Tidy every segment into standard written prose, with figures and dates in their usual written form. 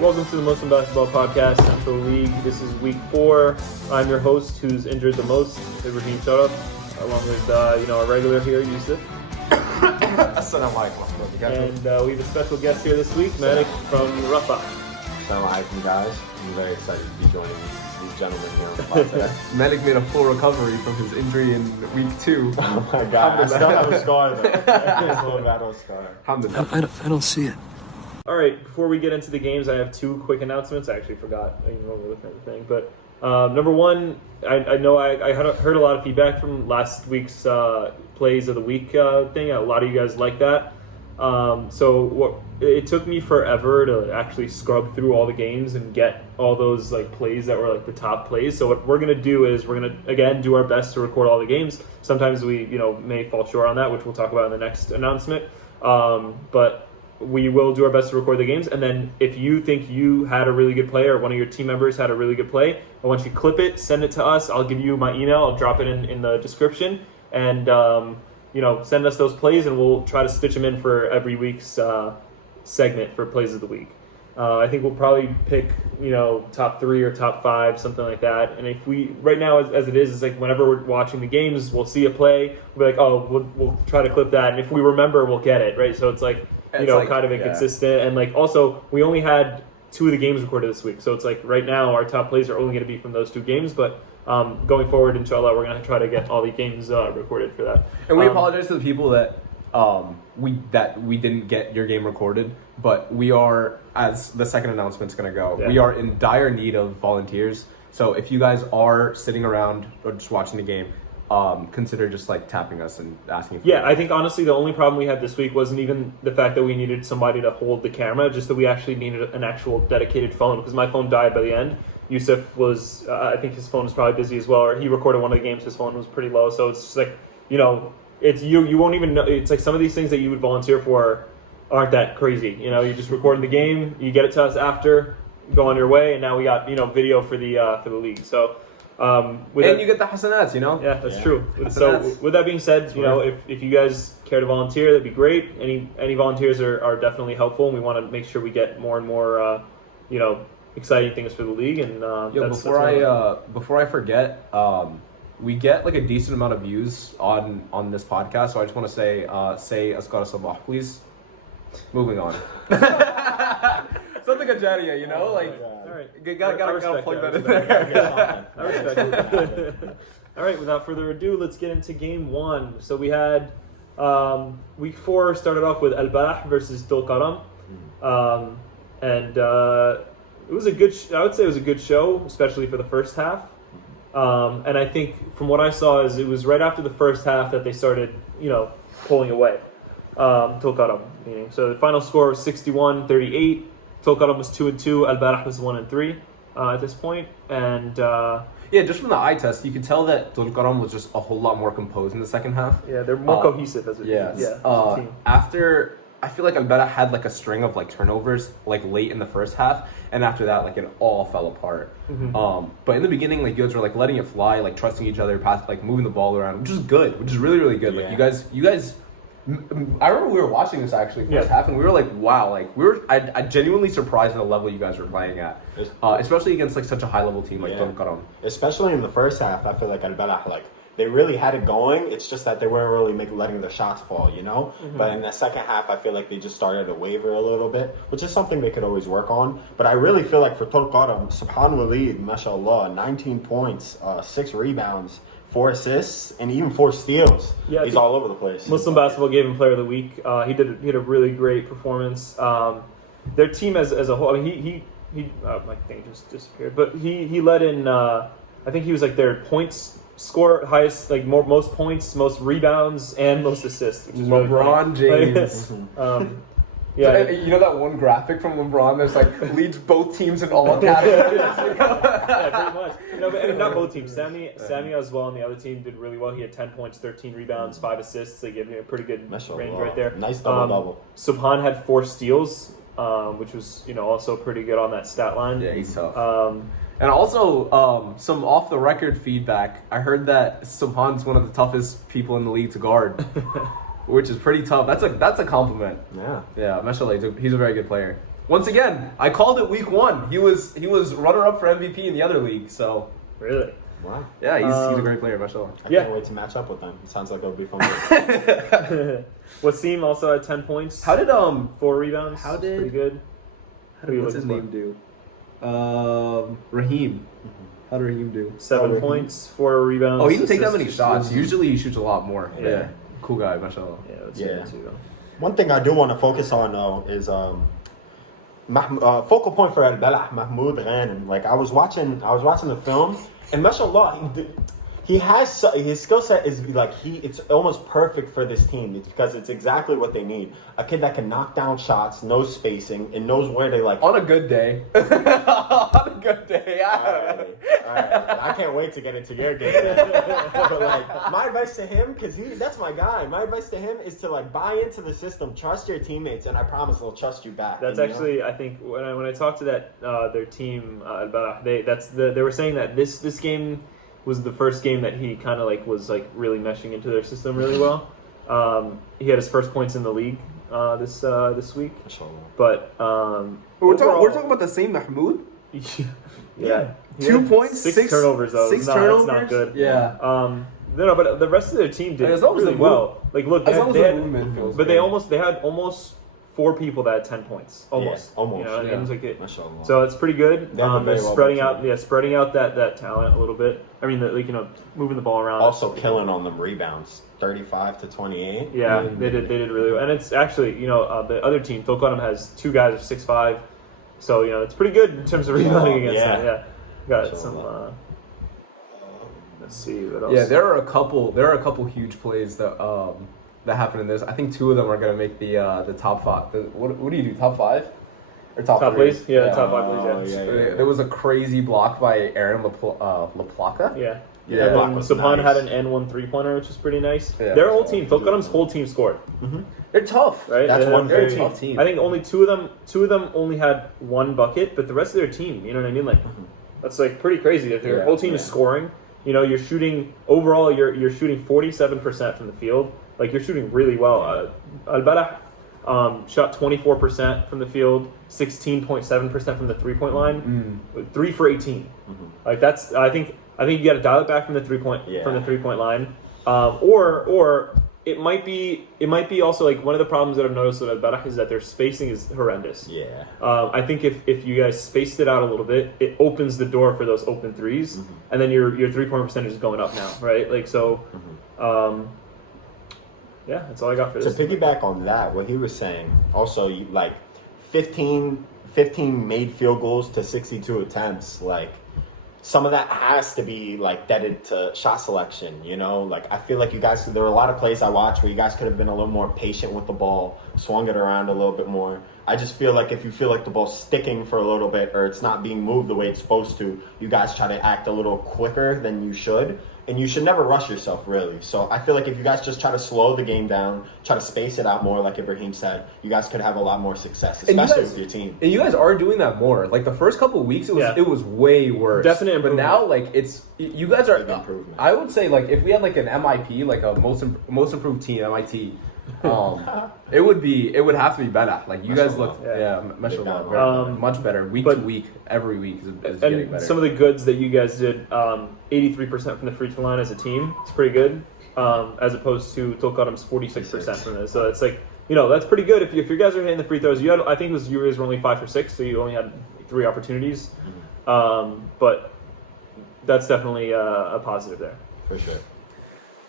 Welcome to the Muslim Basketball Podcast, Central League. This is week 4. I'm your host, who's injured the most, Ibrahim Sharaf, along with our regular here, Yusuf. Assalamu alaikum. And we have a special guest here this week, Malik from Rafah. Assalamu alaikum, guys. I'm very excited to be joining these gentlemen here on the podcast. Malik made a full recovery from his injury in week 2. Oh my god, I still have a scar though. I still have a battle scar. Alhamdulillah. I don't see it. All right, before we get into the games, I have 2 quick announcements. I actually forgot. I didn't remember looking at the thing. But number one, I know I heard a lot of feedback from last week's Plays of the Week thing. A lot of you guys like that. It took me forever to actually scrub through all the games and get all those plays that were the top plays. So what we're going to do is we're going to, again, do our best to record all the games. Sometimes we may fall short on that, which we'll talk about in the next announcement. But we will do our best to record the games, and then if you think you had a really good play or one of your team members had a really good play, I want you to clip it, send it to us. I'll give you my email. I'll drop it in the description, and send us those plays, and we'll try to stitch them in for every week's segment for Plays of the Week. I think we'll probably pick top 3 or top 5, something like that. And if we right now as it is, it's whenever we're watching the games, we'll see a play, we'll be we'll try to clip that, and if we remember, we'll get it right. So it's kind of inconsistent, and also we only had 2 of the games recorded this week, so it's right now our top plays are only going to be from those 2 games, but going forward, inshallah, we're going to try to get all the games recorded for that. And we apologize to the people that we didn't get your game recorded, but we are, as the second announcement's going to go, we are in dire need of volunteers. So if you guys are sitting around or just watching the game, consider just tapping us and asking. I think honestly the only problem we had this week wasn't even the fact that we needed somebody to hold the camera, just that we actually needed an actual dedicated phone, because my phone died by the end. Yusuf was, I think his phone was probably busy as well, or he recorded one of the games, his phone was pretty low, so it's just it's you won't even know. It's some of these things that you would volunteer for aren't that crazy. You're just recording the game, you get it to us after, go on your way, and now we got video for the league. So you get the hasanats, Yeah, that's true. So with that being said, if you guys care to volunteer, that'd be great. Any volunteers are definitely helpful, and we want to make sure we get more and more exciting things for the league. And before I forget, we get a decent amount of views on this podcast, so I just want to say Askar Sabah, please. Moving on. Something Ajjur, all right. Gotta plug that in there. I respect it. All right, without further ado, let's get into game 1. So we had week 4 started off with Al-Balah versus Tulkarem. And it was a good I would say it was a good show, especially for the first half. And I think from what I saw is it was right after the first half that they started, pulling away. Tulkarem, meaning. So the final score was 61-38. Tulkarem was 2-2. Al-Balah was 1-3 at this point. And just from the eye test, you could tell that Tulkarem was just a whole lot more composed in the second half. Yeah, they're more cohesive as a team. After, I feel like Al-Balah had a string of turnovers late in the first half, and after that it all fell apart. Mm-hmm. But in the beginning, you guys were letting it fly, trusting each other, moving the ball around, which is good, which is really, really good. Yeah. You guys. I remember we were watching this actually first half, and we were wow, I genuinely surprised at the level you guys were playing at, especially against such a high level team like Tulkarem. Especially in the first half, I feel like Al-Balah they really had it going. It's just that they weren't really letting their shots fall, Mm-hmm. But in the second half, I feel like they just started to waver a little bit, which is something they could always work on. But I really feel like for Tulkarem, Subhan Walid, mashallah, 19 points, 6 rebounds, 4 assists, and even 4 steals. Yeah, he's all over the place. Muslim Basketball gave him Player of the Week. He had a really great performance. Their team as a whole. I mean, my thing just disappeared. But he led in. I think he was their points score highest, most points, most rebounds, and most assists. Which is LeBron really James. Yeah, so, that one graphic from LeBron that's leads both teams in all categories. Yeah, pretty much. But not both teams. Sammy as well on the other team did really well. He had 10 points, 13 rebounds, 5 assists. They gave him a pretty good range right there. Nice double. Subhan had 4 steals, which was also pretty good on that stat line. Yeah, he's tough. And also, some off-the-record feedback. I heard that Subhan's one of the toughest people in the league to guard. which is pretty tough. That's a compliment. Yeah. Yeah, mashallah, he's a very good player. once again, I called it week 1. He was runner-up for MVP in the other league, so... Really? Wow. Yeah, he's a great player, mashallah. I can't wait to match up with them. It sounds like it'll be fun. Wasim also had 10 points. How did 4 rebounds. How did- pretty good. what's his name do? Raheem. How did Raheem do? 7 points, 4 rebounds. Oh, he didn't take that many assists. shots. Usually he shoots a lot more. Yeah. Cool guy, mashallah. Yeah, that's Yeah. good too. One thing I do want to focus on though is focal point for Al-Balah, Mahmoud Ghanem. Like I was watching the film, and mashallah, he has his skill set is like it's almost perfect for this team. It's because it's exactly what they need. A kid that can knock down shots, knows spacing, and knows where they like. On a good day. On a good day. All right. I can't wait to get into your game. But like my advice to him, because that's my guy. My advice to him is to like buy into the system, trust your teammates, and I promise they'll trust you back. That's actually, I think, when I talked to their team, Al-Balah, they were saying that this game was the first game that he kind of like was like really meshing into their system really well. He had his first points in the league this week, but we're talking about the same Mahmoud. yeah. 2 points, 6 turnovers though. Six turnovers. turnovers. That's not good. Yeah. No, but the rest of their team did As long as really the well. Like, look, As long as they the had, movement feels but great. they had almost 4 people that had 10 points. Almost. Yeah, almost, You know what I mean? yeah. It was like it. Mashallah. So it's pretty good. They have a very They're well spreading built out, spreading out that talent a little bit. I mean, like moving the ball around. Also killing on them rebounds, 35 to 28. Yeah, they did really well. And it's actually, the other team, Tulkarem has 2 guys of 6'5", so it's pretty good in terms of rebounding against them. Yeah, got some. Let's see what else. Yeah, there are a couple huge plays that happen in this. I think 2 of them are gonna make the top 5. What do you do? Top 5 or top 3? plays? Yeah, top 5 plays. Yeah. There was a crazy block by Aaron LaPlaca. Yeah. Yeah, And block then was Subhan nice. had an N1 3-pointer, which is pretty nice. Yeah. Their whole team, Tulkarem's whole team scored. They're tough. Right? That's They're one a very great tough team. I think only two of them only had 1 bucket, but the rest of their team, you know what I mean? Like that's like pretty crazy. If their whole team is scoring, you're shooting overall. You're shooting 47% from the field. Like you're shooting really well. Al-Balah shot 24% from the field, 16.7% from the 3-point line, 3 for 18. Like that's I think you got to dial it back from the 3-point line, or it might be also like one of the problems that I've noticed with Al-Balah is that their spacing is horrendous. Yeah. I think if you guys spaced it out a little bit, it opens the door for those open threes, and then your 3-point percentage is going up now, right? Like so. Yeah, that's all I got for this. To piggyback on that, what he was saying, also like 15 made field goals to 62 attempts, like some of that has to be like indebted to shot selection, Like I feel like you guys, there were a lot of plays I watched where you guys could have been a little more patient with the ball, swung it around a little bit more. I just feel like if you feel like the ball's sticking for a little bit or it's not being moved the way it's supposed to, you guys try to act a little quicker than you should. And you should never rush yourself, really. So I feel like if you guys just try to slow the game down, try to space it out more, like Ibrahim said, you guys could have a lot more success, especially with your team. And you guys are doing that more. Like the first couple of weeks, it was way worse. Definite But improvement. now, like you guys are. Big improvement. I would say like if we had like an MIP, like a most improved team, MIT. It would have to be better. Like you guys look, mashallah, much better week to week. Every week is getting better. Some of the goods that you guys did, 83% from the free throw line as a team. It's pretty good, as opposed to Tulkarem's 46% from this. So it's like that's pretty good. If you guys are hitting the free throws, you had I think it was you guys were only 5 for 6, so you only had 3 opportunities. But that's definitely a positive there. For sure.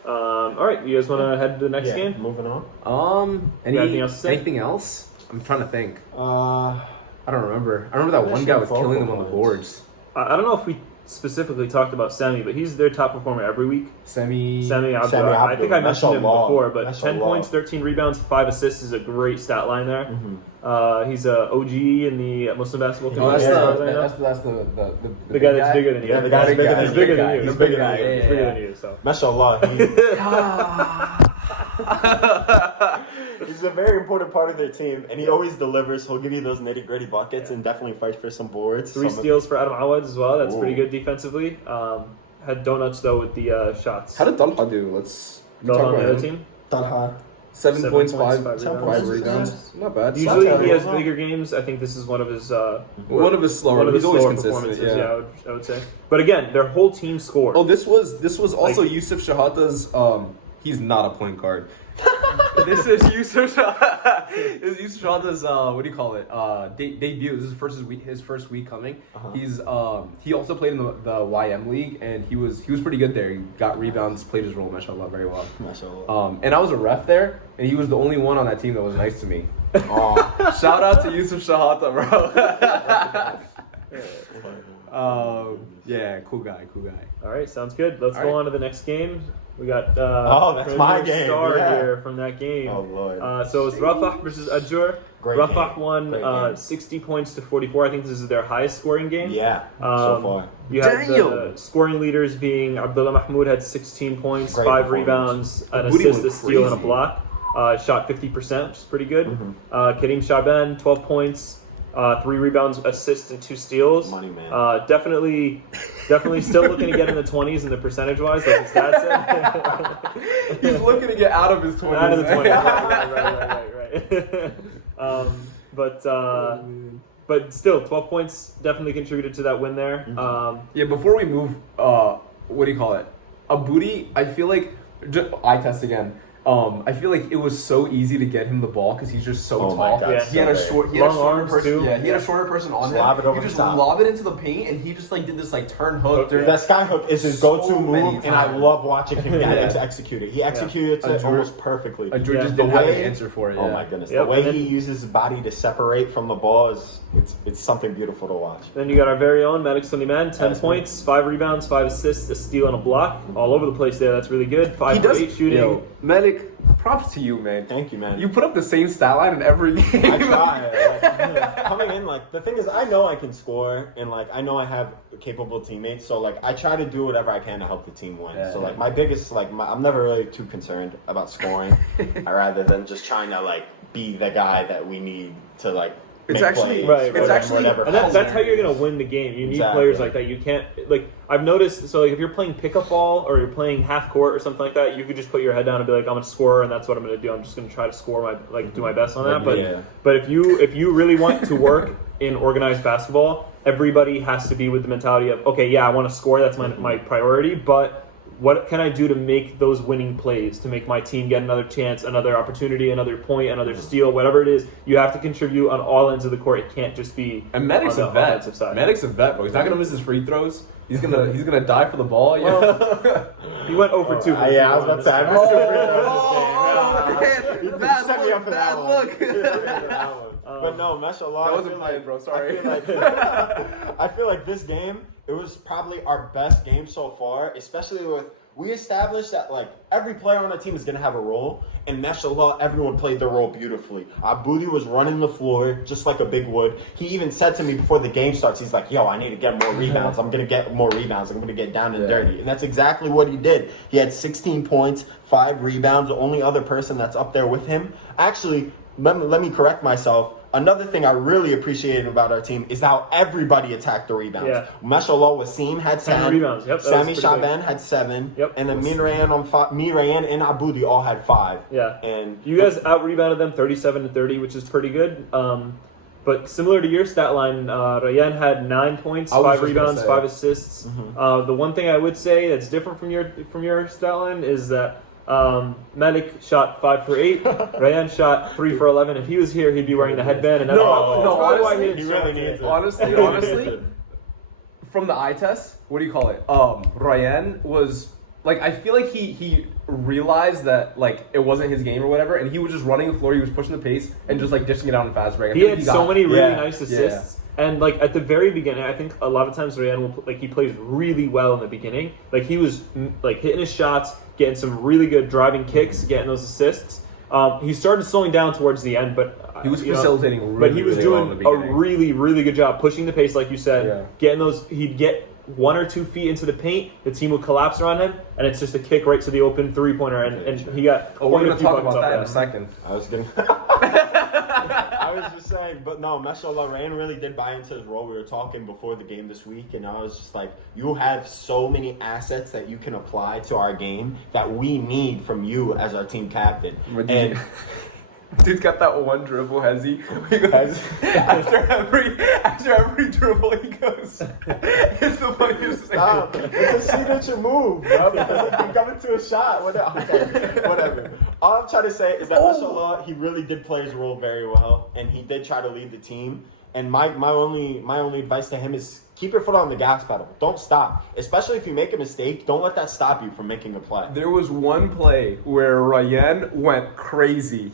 All right, you guys want to head to the next game? Moving on. Anything else to say? Anything else? I'm trying to think. Uh, I don't remember. I remember that one guy was killing them on the boards. I don't know if we specifically talked about Sami, but he's their top performer every week. Sami Ajjur. I think I mentioned him before, but 10 Mashallah. points, 13 rebounds, 5 assists is a great stat line there. He's a OG in the Muslim basketball community. That's the guy that's bigger than you. Yeah, the guy that's bigger than you. He's bigger than you. He's bigger than you. So. Mashallah. He's a very important part of their team, and he always delivers. He'll give you those nitty-gritty buckets and definitely fight for some boards. 3 steals for Adam Awad as well. That's pretty good defensively. Had donuts, though, with the shots. How did Talha do? Let's Talha talk on the about other him. team? Talha. 7 points, 5 rebounds. rebounds. Not bad. Usually Sometimes. he has bigger games. I think this is one of his slower. He's always consistent. Performances. Yeah, I would say. But again, their whole team scored. Oh, this was also Yusuf Shahata's. He's not a point guard. This is Yusuf Shahata's. What do you call it? Debut. This is his first week coming. He also played in the YM league, and he was pretty good there. He got rebounds, played his role, mashallah, very well. Mashallah. And I was a ref there, and he was the only one on that team that was nice to me. Shout out to Yusuf Shahata, bro. Yeah, cool guy. All right, sounds good. Let's go on to the next game. We got that's my game. Star here from that game. Oh Lord. So it's Rafah versus Ajjur. Rafah won 60 points to 44. I think this is their highest scoring game. Yeah. So far. You have the scoring leaders being Abdullah Mahmoud had 16 points, 5 rebounds, an assist, a steal, and a block. Shot 50%, which is pretty good. Kareem Shaban 12 points. 3 rebounds, assists, and 2 steals. Money man. Definitely still looking to get in the 20s in the percentage-wise, like his dad said. He's looking to get out of his 20s. Out of the 20s, right. But still, 12 points definitely contributed to that win there. Before we move, what do you call it? Aboudi, I feel like, eye test again. I feel like it was so easy to get him the ball because he's just so tall. God, he had a shorter person. Too. He had a shorter person on him. You just lob it into the paint, and he just did this turn hook. That sky hook is his go-to move, and I love watching him execute it. He executed it almost perfectly. Ajjur just didn't have an answer for it. Oh my goodness! The way he uses his body to separate from the ball is it's something beautiful to watch. Then you got our very own Malik Soliman, 10 points, 5 rebounds, 5 assists, a steal, and a block. All over the place there. That's really good. 5 for 8 shooting. Malik, props to you, man. Thank you, man. You put up the same stat line in every game. I try. Coming in, the thing is, I know I can score, and I know I have capable teammates. So I try to do whatever I can to help the team win. My biggest I'm never really too concerned about scoring, rather than just trying to be the guy that we need to It's actually right. It's actually, and that's how you're gonna win the game. You need players like that. You can't I've noticed. So if you're playing pickup ball or you're playing half court or something like that, you could just put your head down and be like, I'm a scorer, and that's what I'm gonna do. I'm just gonna try to score do my best on that. But if you really want to work in organized basketball, everybody has to be with the mentality of, okay, yeah, I want to score. That's my priority, but what can I do to make those winning plays, to make my team get another chance, another opportunity, another point, another steal, whatever it is? You have to contribute on all ends of the court. It can't just be and Malik's on the offensive side. Malik's a vet, bro. He's not gonna miss his free throws. He's gonna die for the ball. He went over 2. I was about to say I missed 2 free throws this game. Bad set me up for that look. But no, mashallah. That wasn't playing, bro. Sorry. I feel like this game, it was probably our best game so far, especially with we established that every player on the team is gonna have a role, and mashallah, everyone played their role beautifully. Aboudi was running the floor just like a big wood. He even said to me before the game starts, he's like, "Yo, I need to get more rebounds. I'm gonna get more rebounds. I'm gonna get down and dirty." And that's exactly what he did. He had 16 points, 5 rebounds. The only other person that's up there with him, actually, let me correct myself. Another thing I really appreciated about our team is how everybody attacked the rebounds. Yeah. Mashallah, Wasim had 10 rebounds. Yep, Sami Shaban had 7. Yep. And then Mirayan and Aboudi all had 5. Yeah. And you guys out-rebounded them 37-30, which is pretty good. But similar to your stat line, Rayyan had 9 points, 5 rebounds, 5 assists. The one thing I would say that's different from your stat line is that Malik shot 5 for 8. Rayyan shot 3 for 11. If he was here, he'd be wearing the headband. And that's honestly, he really needs it. Honestly, from the eye test, what do you call it? Rayyan was I feel like he realized that it wasn't his game or whatever, and he was just running the floor. He was pushing the pace and just dishing it out in fast break. He had so many really nice assists. And at the very beginning, I think a lot of times Rayyan will he plays really well in the beginning. He was hitting his shots, getting some really good driving kicks, getting those assists. He started slowing down towards the end, but he was facilitating. But he was doing a really, really good job pushing the pace, like you said. Getting those, he'd get 1 or 2 feet into the paint, the team would collapse around him, and it's just a kick right to the open 3-pointer, and he got. We're going to talk about that in a second. I was gonna. I was just saying, but no, mashallah, Ryan really did buy into his role. We were talking before the game this week, and I was just like, you have so many assets that you can apply to our game that we need from you as our team captain. And dude's got that one dribble, has he? After every dribble he goes. It's the funniest thing. Stop. It's a signature move, bro. Because if you come into a shot, whatever. All I'm trying to say is that mashallah, he really did play his role very well, and he did try to lead the team. And my only advice to him is keep your foot on the gas pedal. Don't stop. Especially if you make a mistake, don't let that stop you from making a play. There was one play where Ryan went crazy.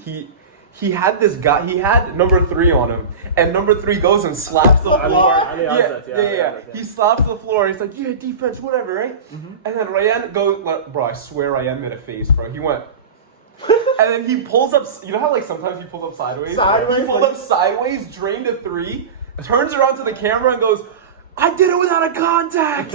He had this guy, he had number 3 on him, and number 3 goes and slaps the floor. Yeah. He slaps the floor, and he's like, yeah, defense, whatever, right? Mm-hmm. And then Ryan goes, bro, I swear Ryan made a face, bro. He went, and then he pulls up, you know how like sometimes he pulls up sideways? He pulled up sideways, drained a 3, turns around to the camera and goes, I did it without a contact!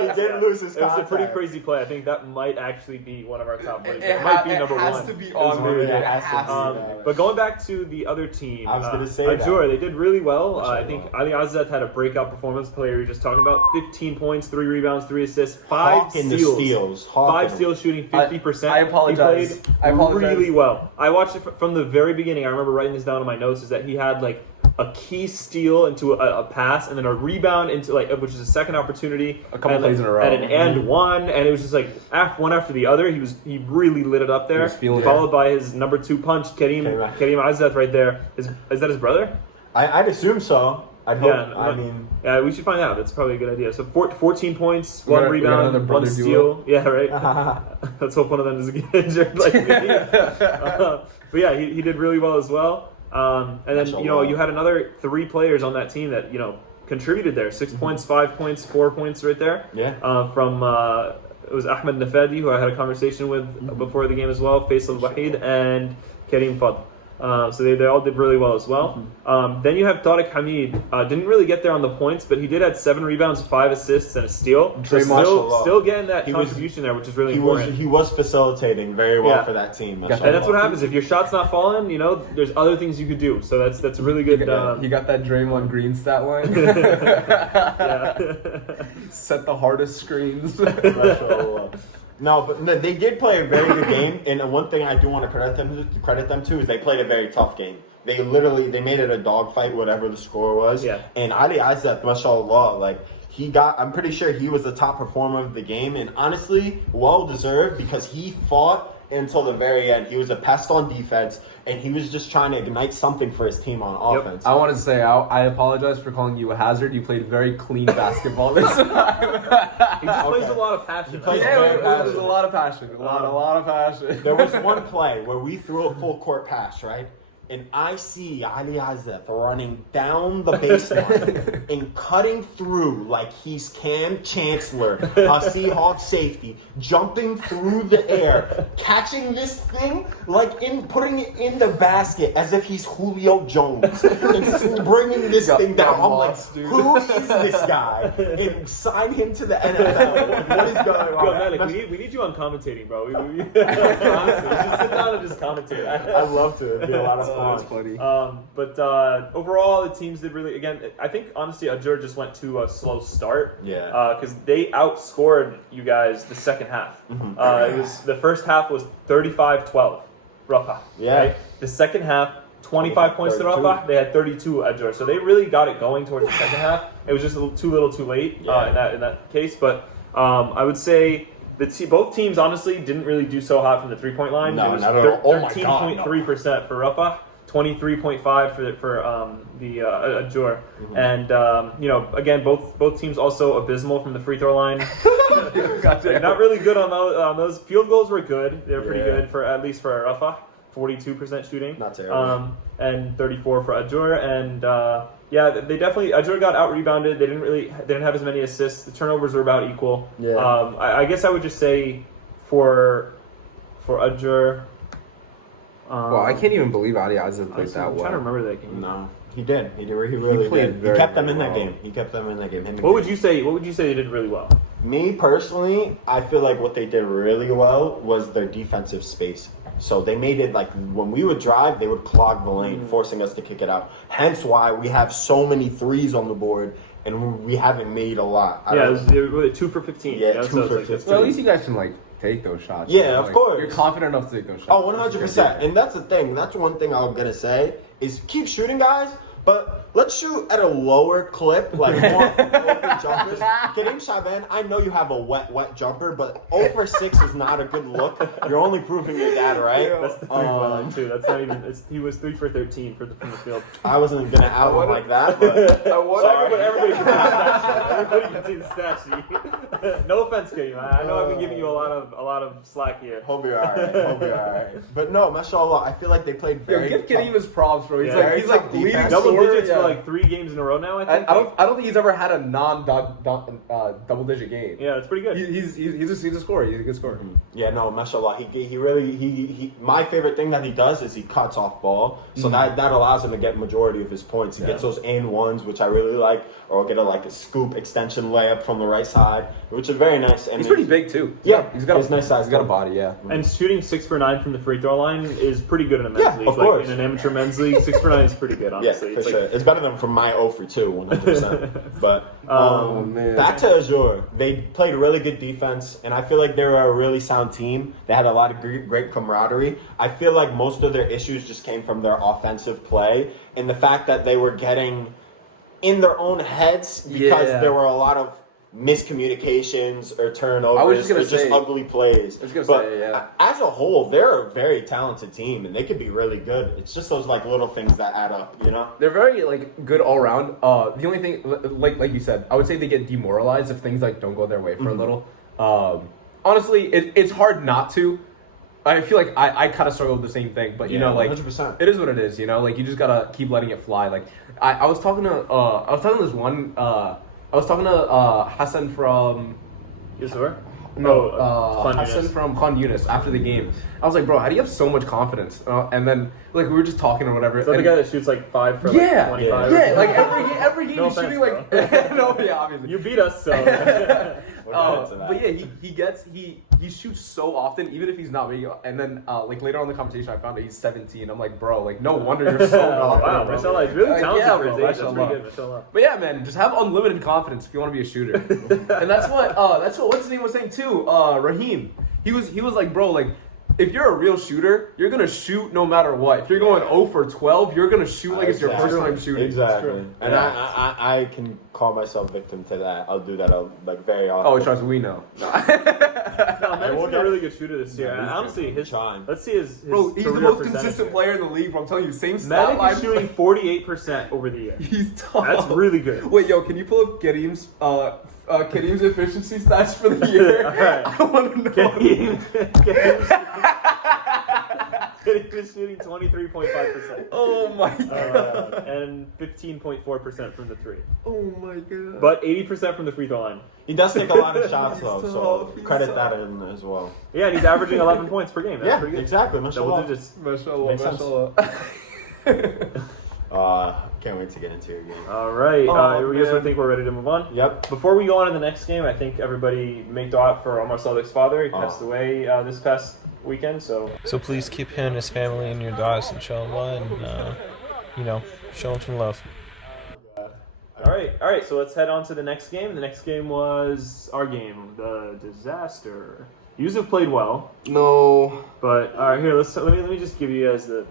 He did lose his contact. It was a pretty crazy play. I think that might actually be one of our top plays. It might be number 1. It has to be on there. But going back to the other team, I was going to say Ajjur, they did really well. I think Ali Azzat had a breakout performance. Player we were just talking about, 15 points, 3 rebounds, 3 assists, 5 steals. 5 steals, shooting 50%. I apologize. He played really well. I watched it from the very beginning. I remember writing this down in my notes. Is that he had like a key steal into a pass, and then a rebound into which is a second opportunity. A couple plays in a row. And one, and it was just like one after the other. He really lit it up there. Followed by his number 2 punch, Karim Azzat right there. Is that his brother? I'd assume so. I'd hope. Yeah, we should find out. That's probably a good idea. So 14 points, 1 rebound, 1 steal. Yeah, right. Let's hope one of them doesn't get injured like me. But yeah, he did really well as well. And then you had another 3 players on that team that contributed there. 6 points, 5 points, 4 points right there. Yeah. From it was Ahmed Nafadi, who I had a conversation with before the game as well. Faisal Wahid and Karim Fadl. So they all did really well as well. Then you have Tariq Hamid. Didn't really get there on the points, but he did have 7 rebounds, 5 assists, and a steal. So still getting that contribution there, which is really important. He was facilitating very well for that team. And that's what happens if your shot's not falling. There's other things you could do. So that's a really good. He got that Draymond Green stat line. Set the hardest screens. No, but they did play a very good game, and one thing I do want to credit them to is they played a very tough game. They made it a dogfight, whatever the score was. Yeah. And Ali Azzat, mashallah, I'm pretty sure he was the top performer of the game, and honestly, well deserved because he fought until the very end. He was a pest on defense, and he was just trying to ignite something for his team on offense. I wanted to say, I apologize for calling you a hazard. You played very clean basketball this time. He just plays a lot of passion. There's a lot of passion. A lot of passion. There was one play where we threw a full court pass, right? And I see Ali Azzat running down the baseline and cutting through like he's Cam Chancellor, a Seahawks safety, jumping through the air, catching this thing putting it in the basket as if he's Julio Jones, and bringing this thing down. I'm like, who is this guy? And sign him to the NFL. What is going on? Yo, Malik, we need you on commentating, bro. Honestly, just sit down and just commentate. I love to. It'd be a lot of fun. That's funny. But overall, the teams did really. Again, I think honestly, Ajjur just went to a slow start. Yeah. Because they outscored you guys the second half. Mm-hmm. It was the first half was 35-12, Rafah. Yeah. Right? The second half, 25 points to Rafah. They had 32 Ajjur. So they really got it going towards the second half. It was just too little, too late in that case. But I would say. Both teams honestly didn't really do so hot from the 3-point line. No, it was not at all. 13.3% for Rafah, 23.5 for the Ajjur, and again both teams also abysmal from the free throw line. Not really good on those. Field goals were good. They were pretty good for Rafah, 42% shooting. Not terrible. And 34 for Ajjur, and they definitely Ajjur got out rebounded. They didn't have as many assists. The turnovers were about equal. Yeah. I guess I would just say for Ajjur. Well, I can't even believe Ali Azzat played that well. I'm trying to remember that game. No, he did. He really did. He kept them in that game. What would you say they did really well? Me personally, I feel like what they did really well was their defensive space. So they made it like when we would drive, they would clog the lane, forcing us to kick it out. Hence why we have so many threes on the board, and we haven't made a lot. It was 2 for 15. Yeah, 2 for 15. Well, at least you guys can like take those shots. Yeah, of course. You're confident enough to take those shots. Oh, 100%. And that's the thing. That's one thing I'm going to say is keep shooting, guys, but let's shoot at a lower clip, like more open jumpers. Kareem Shaban, I know you have a wet jumper, but 0 for 6 is not a good look. You're only proving your dad right. That's the 3-point line, too. That's not even... he was 3 for 13 from the field. I wasn't going to out him like that, but... Everybody can see the stat sheet. Everybody can see the stat sheet. No offense, Kareem. I know I've been giving you a lot of slack here. He'll be all right. But no, mashallah, I feel like they played very... Give Kareem his props, bro. He's like leading double digits for like 3 games in a row now, I think. I don't think he's ever had a double-digit game. Yeah, that's pretty good. He's a scorer. He's a good scorer. Yeah, no, mashallah. He really my favorite thing that he does is he cuts off ball. So that allows him to get majority of his points. He gets those and ones, which I really like, or get a scoop extension layup from the right side, which is very nice. And he's pretty big too. Yeah, he's got a nice size. He's got a body, yeah. And shooting 6 for 9 from the free throw line is pretty good in a men's league. Of course. In an amateur men's league, 6 for 9 is pretty good, honestly. Yeah, for sure. It's better than from my 0 for 2, 100%. But man. Back to Ajjur. They played really good defense, and I feel like they were a really sound team. They had a lot of great camaraderie. I feel like most of their issues just came from their offensive play and the fact that they were getting in their own heads because there were a lot of miscommunications or turnovers or just ugly plays. As a whole, they're a very talented team and they could be really good. It's just those little things that add up, you know? They're very good all around. The only thing, like you said, I would say they get demoralized if things don't go their way for a little. Honestly, it's hard not to. I feel like I kind of struggle with the same thing, but 100%. It is what it is. You just gotta keep letting it fly. I was talking to Hassan from Yusur? Hassan from Khan Yunis after the game. I was like, bro, how do you have so much confidence? And then we were just talking or whatever. Is that the guy that shoots 5 for 25? Yeah, every game no he's shooting offense, obviously. You beat us, so. But yeah, he shoots so often, even if he's not making. And then later on in the competition, I found out he's 17. I'm like, bro, no wonder you're so confident. Wow, mashallah, he's really talented for his age. That's mashallah. pretty good, mashallah. But yeah, man, just have unlimited confidence if you want to be a shooter. And that's what what's his name was saying too. Raheem. He was like, bro, if you're a real shooter, you're going to shoot no matter what. If you're going 0 for 12, you're going to shoot like it's your first time shooting. Exactly. And I can call myself victim to that. I'll do that very often. Oh, trust me, we know. No, Matt's been a really good shooter this year. And honestly, let's see his bro, he's the most consistent player in the league, bro. I'm telling you, same stat line. Malik is shooting 48% over the year. He's tough. That's really good. Wait, yo, can you pull up Kareem's efficiency stats for the year? All right. I want to know. Kareem is shooting 23.5%. Oh my god. And 15.4% from the 3. Oh my god. But 80% from the free throw line. He does take a lot of shots though, so credit that in as well. Yeah, and he's averaging 11 points per game. That's pretty good. Exactly. Double digits. Mashallah. Can't wait to get into your game. All right. You guys think we're ready to move on? Yep. Before we go on to the next game, I think everybody make dua for Omar Salik's father. He passed away this past weekend, so please keep him and his family in your du'as, inshallah, and show him some love. All right. So let's head on to the next game. The next game was our game, the disaster. Yusuf played well. No. But all right, here let me just give you guys the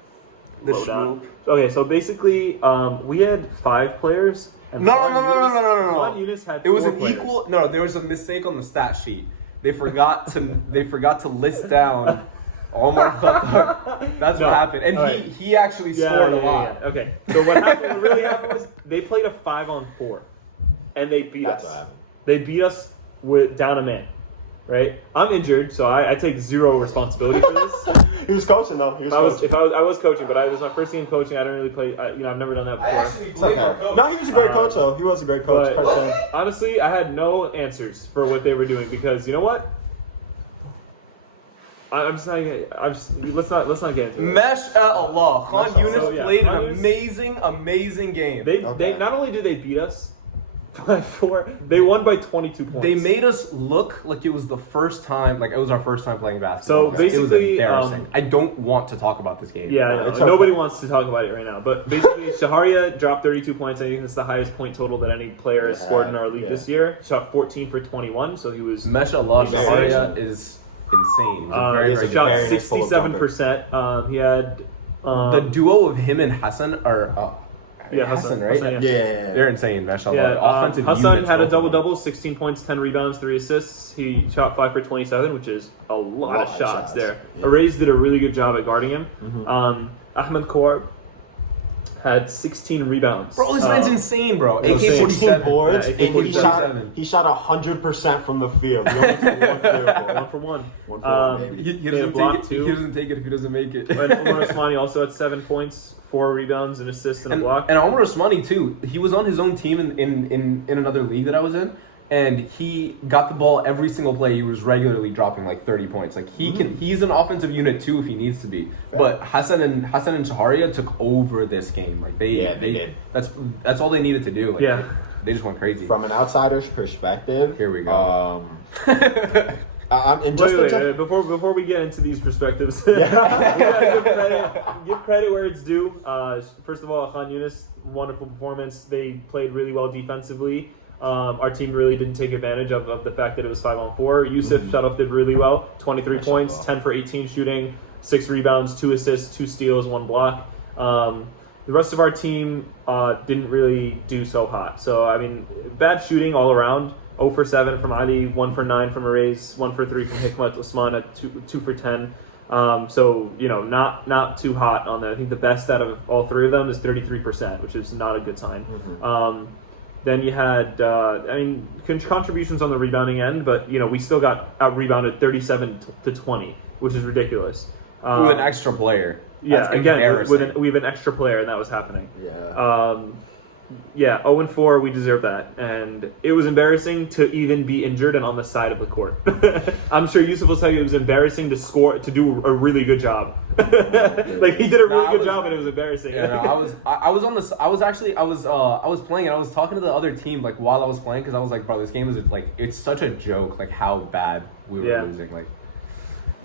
lowdown. Okay, so basically, we had 5 players. And No. Khan Yunis had 4 It was an players. equal. No, there was a mistake on the stat sheet. They forgot to list down Omar Khattar. That's what happened, and he actually scored a lot. Yeah. Okay, so what really happened was they played a 5-on-4, and they beat us. They beat us with down a man. Right, I'm injured, so I take 0 responsibility for this. He was coaching though. I was coaching, but it was my first game coaching. I don't really play. I've never done that before. No, he was a great coach though. He was a great coach. But honestly, I had no answers for what they were doing because you know what? Let's not get into it. Mesh Allah. Khan Yunis played an amazing game. They not only did they beat us 5-4. They won by 22 points. They made us look like it was the first time, like it was our first time playing basketball. So basically, it was embarrassing. I don't want to talk about this game. Yeah, It's nobody okay. wants to talk about it right now. But basically, Shaharia dropped 32 points. I think that's the highest point total that any player has scored in our league this year. Shot 14 for 21, so he was. Mashallah, Very Shaharia good. is insane. He's a very, he's very a shot very nice 67%. He had. The duo of him and Hassan are. Hassan, right? Hassan, Yeah. They're insane, mashallah. Yeah, Offensive Hassan units, had a both of them. double-double, 16 points, 10 rebounds, 3 assists. He shot 5 for 27, which is a lot of shots there. Yeah. Arrays did a really good job at guarding him. Ahmed Korb had 16 rebounds. Bro, this man's insane, bro. He had 16 AK-47. boards, Yeah, and AK-47. he shot 100% from the field. He only took one field goal. 1 for 1. One for one, baby. He They doesn't blocked take it. two. He doesn't take it if he doesn't make it. And Omar Osmani also had 7 points, 4 rebounds, an assist, and a block. And Omar Osmani too. He was on his own team in another league that I was in, and he got the ball every single play. He was regularly dropping like 30 points. Like he's an offensive unit too if he needs to be. But Hassan and Shaharia took over this game. Like they did. That's all they needed to do. Like, Yeah. they just went crazy. From an outsider's perspective, Here we go. And just Wait. Before we get into these perspectives, we gotta give credit where it's due. First of all, Khan Yunis, wonderful performance. They played really well defensively. Our team really didn't take advantage of the fact that it was 5-on-4. Yusuf Shadov did really well. 23 points, 10 for 18 shooting, 6 rebounds, 2 assists, 2 steals, 1 block. The rest of our team didn't really do so hot. So, I mean, bad shooting all around. 0 for 7 from Ali, 1 for 9 from Arrays, 1 for 3 from Hikmat Usman at 2 for 10. So, not too hot on that. I think the best out of all 3 of them is 33%, which is not a good sign. Then you had, contributions on the rebounding end, but, we still got out-rebounded 37-20, which is ridiculous. With an extra player. Yeah, That's again, embarrassing. we have an extra player, and that was happening. Yeah. 0-4, we deserve that. And it was embarrassing to even be injured and on the side of the court. I'm sure Yusuf will tell you it was embarrassing to do a really good job. Like, he did a really good job, and it was embarrassing. Yeah, no, I was playing and I was talking to the other team like while I was playing because I was like, bro, this game is like it's such a joke like how bad we were losing like.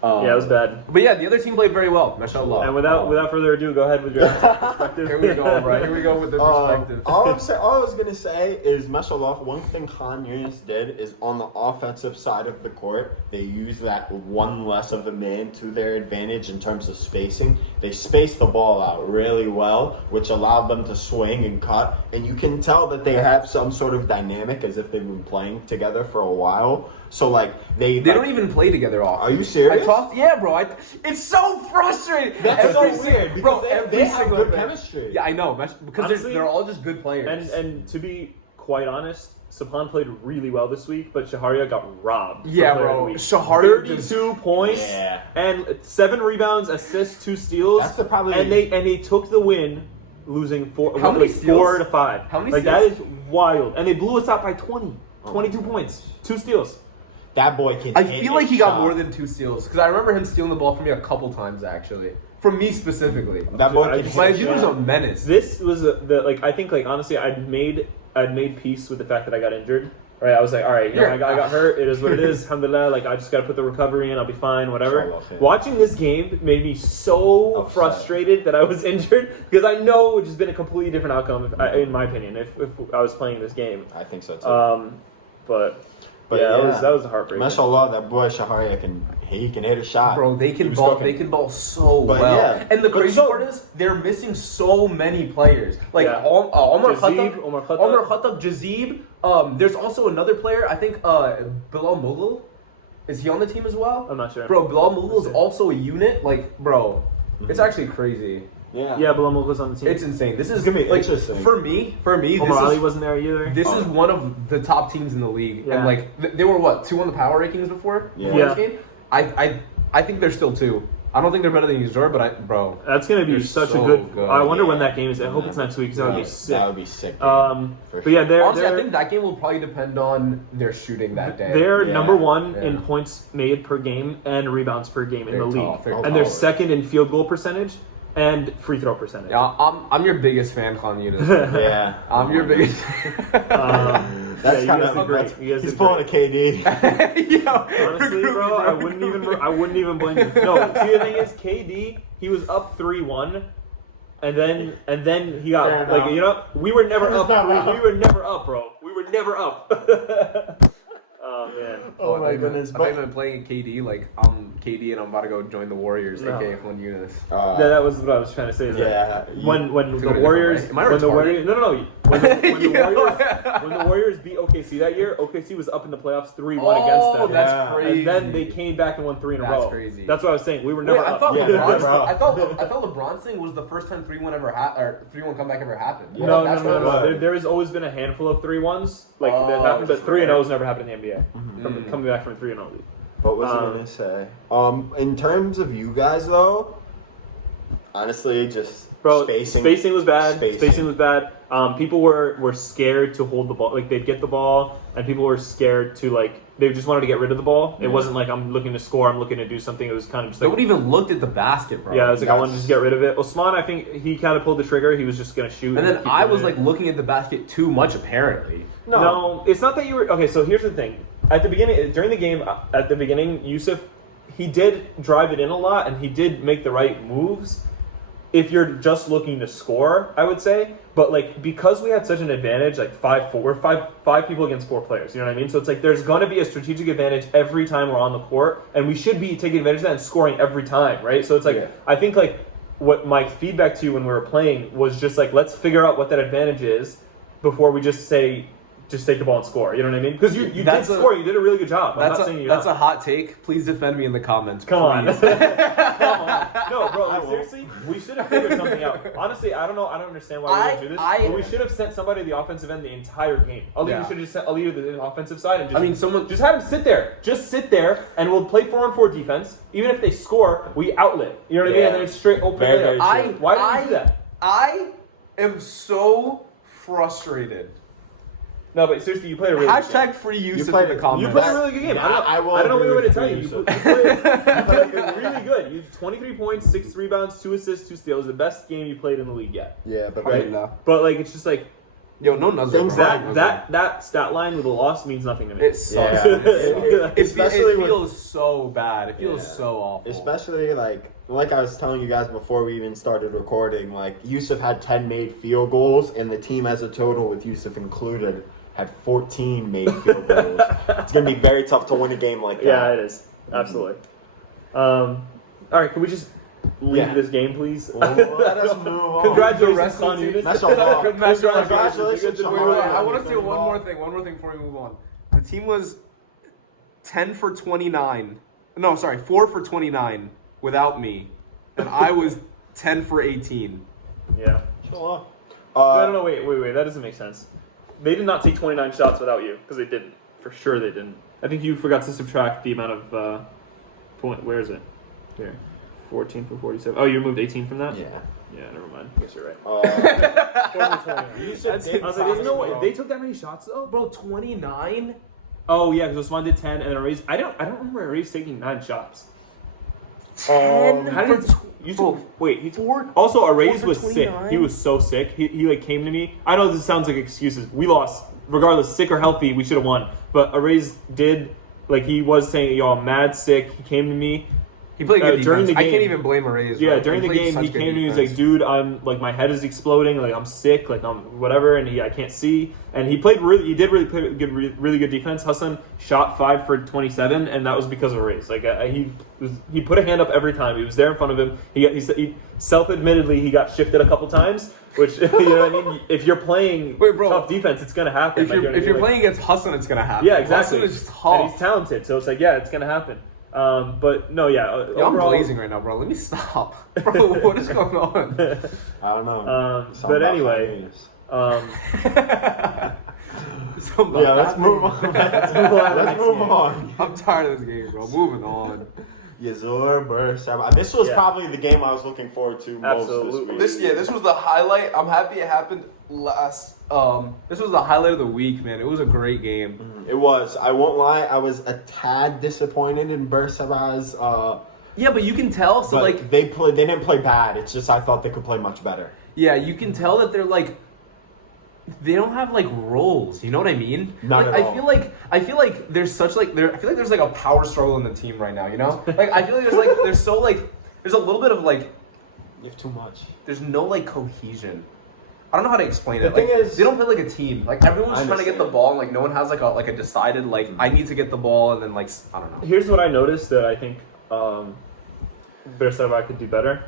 Yeah, it was bad. But yeah, the other team played very well, mashallah. And without further ado, go ahead with your perspective. Here we go, bro. Here we go with the perspective. All I was gonna say is, mashallah, one thing Khan Yunis did is on the offensive side of the court, they used that one less of a man to their advantage in terms of spacing. They spaced the ball out really well, which allowed them to swing and cut, and you can tell that they have some sort of dynamic as if they've been playing together for a while. So like they don't even play together often. Are you serious? Yeah, bro. It's so frustrating. That's so weird because they have good chemistry. Yeah, I know, because Honestly, they're all just good players. And to be quite honest, Subhan played really well this week, but Shaharia got robbed. Yeah, bro. Shaharia 32 points Yeah. and 7 rebounds, assists, 2 steals. That's the probably and they took the win, losing 4 steals? 4 to 5. How many like steals? that is wild. And they blew us out by 22 points, 2 steals. That boy can. I hit feel like a he got shot. more than 2 steals because I remember him stealing the ball from me a couple times actually. From me specifically. That boy can hit My a dude was a shot. menace. This was I think honestly I'd made peace with the fact that I got injured. Right, I was like, all right, I got hurt. It is what it is. Alhamdulillah. Like, I just got to put the recovery in. I'll be fine. Whatever. Inshallah. Watching this game made me so Upset. frustrated that I was injured because I know it would just been a completely different outcome, in my opinion, if I was playing this game. I think so too. But But yeah, yeah. that was a heartbreaker. Mashallah, that boy Shaharia can hit a shot. Bro, they He can was ball. cooking. They can ball so But well. yeah. And the But crazy so- part is they're missing so many players. Like Yeah. Omar Jazib, Khattab, Omar Jazib. There's also another player. I think Bilal Mughal. Is he on the team as well? I'm not sure. Bro, Bilal Mughal is also a unit. Like, bro, it's actually crazy. Yeah. Yeah, Balamul was on the team. It's insane. This is It's gonna be like interesting. for me. Omar Ali wasn't there either. This is one of the top teams in the league, Yeah. and like they were 2 on the power rankings before Yeah. this game. I think they're still 2. I don't think they're better than Ajjur, but bro, That's gonna be they're such so a good. good. I wonder when Yeah. that game is. I hope it's next week because that would be sick. That would be sick. But yeah, honestly, I think that game will probably depend on their shooting that day. they're Yeah. number 1 Yeah. in points made per game and rebounds per game in They're the league, tall, they're and they're tall. second in field goal percentage and free throw percentage. Yeah, I'm your biggest fan, Khan Yunis. yeah. I'm your biggest. That's you kind guys did of great. You guys he's did pulling great. a KD. Honestly, bro, I wouldn't even blame you. No, see, the thing is, KD, he was up 3-1, and then he got Fair like enough. we were never It's up. not wrong. We were never up, bro. We were never up. Oh man. Oh my goodness! I think I'm playing KD. Like I'm KD, and I'm about to go join the Warriors. No. aka Khan Yunis. Yeah, that was what I was trying to say. Is that when the Go to Warriors, different way. Am I when the retarded? Warriors, no, when the Yeah. Warriors, when the Warriors beat OKC that year, OKC was up in the playoffs 3-1 against them. That's Yeah. crazy. And then they came back and won 3 in a That's row. crazy. That's what I was saying. We were never Wait, I up. thought Yeah, LeBron's bro. I thought LeBron's thing was the first time 3-1 ever or 3-1 comeback ever happened. Yeah. No. That's what it was. There has always been a handful of 3-1s that happened, but just 3-0 has never happened in the NBA. Mm-hmm. Coming back from 3-0 lead. What was I gonna say? In terms of you guys though, honestly, just Bro, spacing was bad. Spacing. Spacing was bad. People were scared to hold the ball. Like they'd get the ball, and people were scared to they just wanted to get rid of the ball. It wasn't like I'm looking to score. I'm looking to do something. It was kind of just like Nobody even looked at the basket, bro. yeah. It was like I wanted to just get rid of it. Osman, I think he kind of pulled the trigger. He was just gonna shoot. And then keep I doing was it. like looking at the basket too much, apparently. No, it's not that you were okay. So here's the thing: at the beginning, during the game, at the beginning, Yusuf, he did drive it in a lot, and he did make the right moves. If you're just looking to score, I would say, but because we had such an advantage, 5-4, we're five people against 4 players. You know what I mean? So it's there's going to be a strategic advantage every time we're on the court, and we should be taking advantage of that and scoring every time, right? So it's I think what my feedback to you when we were playing was just let's figure out what that advantage is before we just say. Just take the ball and score. You know what I mean? Because you did score. You did a really good job. I'm not saying you're That's not. a hot take. Please defend me in the comments. Come on. please. Come on. No, bro. Seriously, we should have figured something out. Honestly, I don't know. I don't understand why we didn't do this. But we should have sent somebody to the offensive end the entire game. Ali, we should have just sent Ali to the offensive side and just. Just have him sit there. Just sit there, and we'll play 4-on-4 defense. Even if they score, we outlet. You know what I mean? And then it's straight open. Very layup. Why did you do that? I am so frustrated. No, but seriously, you played a really good game. Hashtag free Yusuf in the You comments. played a really good game. Yeah, I don't know what way to tell you. You Yusuf. played really good. You 23 points, 6 rebounds, 2 assists, 2 steals. The best game you played in the league yet. Yeah, but Right? But it's just Yo, no Nazar. Things bro. that stat line with a loss means nothing to me. It sucks. Yeah. It Especially with- feels so bad. It feels so awful. especially like I was telling you guys before we even started recording, Yusuf had 10 made field goals, and the team as a total, with Yusuf included, had 14 made field goals. It's gonna be very tough to win a game like that. Yeah, it is. Absolutely. All right, can we just leave this game, please? Well, let us move on. Congratulations, Khan Yunis. That's all right. Congratulations. Congratulations. I want to say one more thing before we move on. The team was 10 for 29. No, sorry, 4 for 29 without me, and I was 10 for 18. Yeah. Sure. No, wait. That doesn't make sense. They did not take 29 shots without you, because they didn't. For sure they didn't. I think you forgot to subtract the amount of point. Where is it? Here. 14 for 47. Oh, you removed 18 from that? Yeah. Yeah, never mind. I guess you're right. 4 for 29. I was like, there's no way. They took that many shots, though? Bro, 29? Oh, yeah, because Osman did 10, and then Arayz... I don't remember Arayz taking 9 shots. 10 How did you Bro, wait, he four- also Arayz for was sick. 29? He was so sick. He came to me. I know this sounds like excuses. We lost. Regardless, sick or healthy, we should have won. But Arayz did, he was saying, yo, I'm mad sick. He came to me. He played good during defense. the game. I can't even blame Arayz. Yeah, bro. during the played game, such he good came to me. He was defense. like, "Dude, I'm my head is exploding. I'm sick. I'm whatever." And I can't see. And he played really. He did really play really good defense. Hassan shot 5 for 27, and that was because of Arayz. He put a hand up every time. He was there in front of him. He self-admittedly he got shifted a couple times. Which you know what I mean. If you're playing tough defense, it's gonna happen. If you're playing against Hassan, it's gonna happen. Yeah, exactly. Hassan is tough. And he's talented, so it's it's gonna happen. But no, yeah. Yo, I'm blazing right now, bro. Let me stop, bro. What is going on? I don't know. But anyway, let's move on. Let's move on. I'm tired of this game, bro. Moving on. Yazur versus this was probably the game I was looking forward to most Absolutely. this week. This was the highlight. I'm happy it happened last. This was the highlight of the week, man. It was a great game. It was. I won't lie. I was a tad disappointed in Bersabah's. Yeah, but you can tell. So but they didn't play bad. It's just I thought they could play much better. yeah, you can tell that they're they don't have like roles. You know what I mean? Not like, at all. I feel like there's such like I feel like there's like a power struggle in the team right now. You know? Like I feel like there's a little bit of like You have too much. there's no like cohesion. I don't know how to explain it. The thing Like, is- they don't play like a team. Like everyone's I trying to get the understand. ball, and like no one has like a decided like I need to get the ball, and then like I don't know. Here's what I noticed that I think Bersava could do better.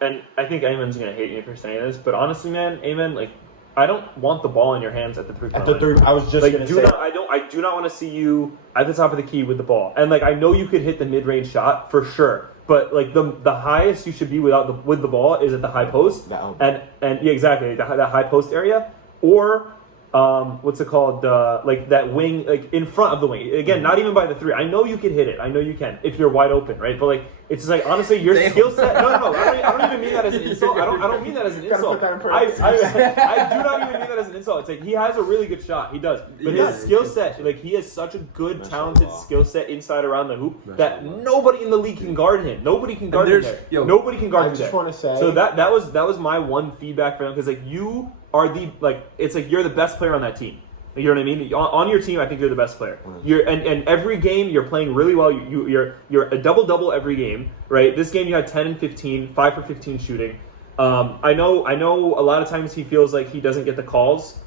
And I think Ayman's gonna hate me for saying this, but honestly, man, Ayman, like, I don't want the ball in your hands at the 3-point At the line. three, I was just Like, gonna say. I do not want to see you at the top of the key with the ball. And like, I know you could hit the mid-range shot for sure, but like the highest you should be with the ball is at the high post. The elbow. And yeah, exactly, that high post area, or what's it called? Like that wing, like in front of the wing. Again, not even by the 3. I know you can hit it. I know you can if you're wide open, right? But like, it's just like, honestly, your skill set. No. I don't even mean that as an insult. I don't mean that as an Gotta insult. put that in I parentheses. do not even mean that as an insult. It's like he has a really good shot. He does, but Yeah. his skill set, like he has such a good, Mashallah. talented skill set inside around the hoop that Mashallah. nobody in the league can guard him. Nobody can guard him there's- there. yo, Nobody can guard I him just there. wanna say- So that was my one feedback for him, because like you are it's like you're the best player on that team. You know what I mean? On your team, I think you're the best player. You're and every game you're playing really well. You're a double every game, right? This game you had 10 and 15, 5 for 15 shooting. I know a lot of times he feels like he doesn't get the calls.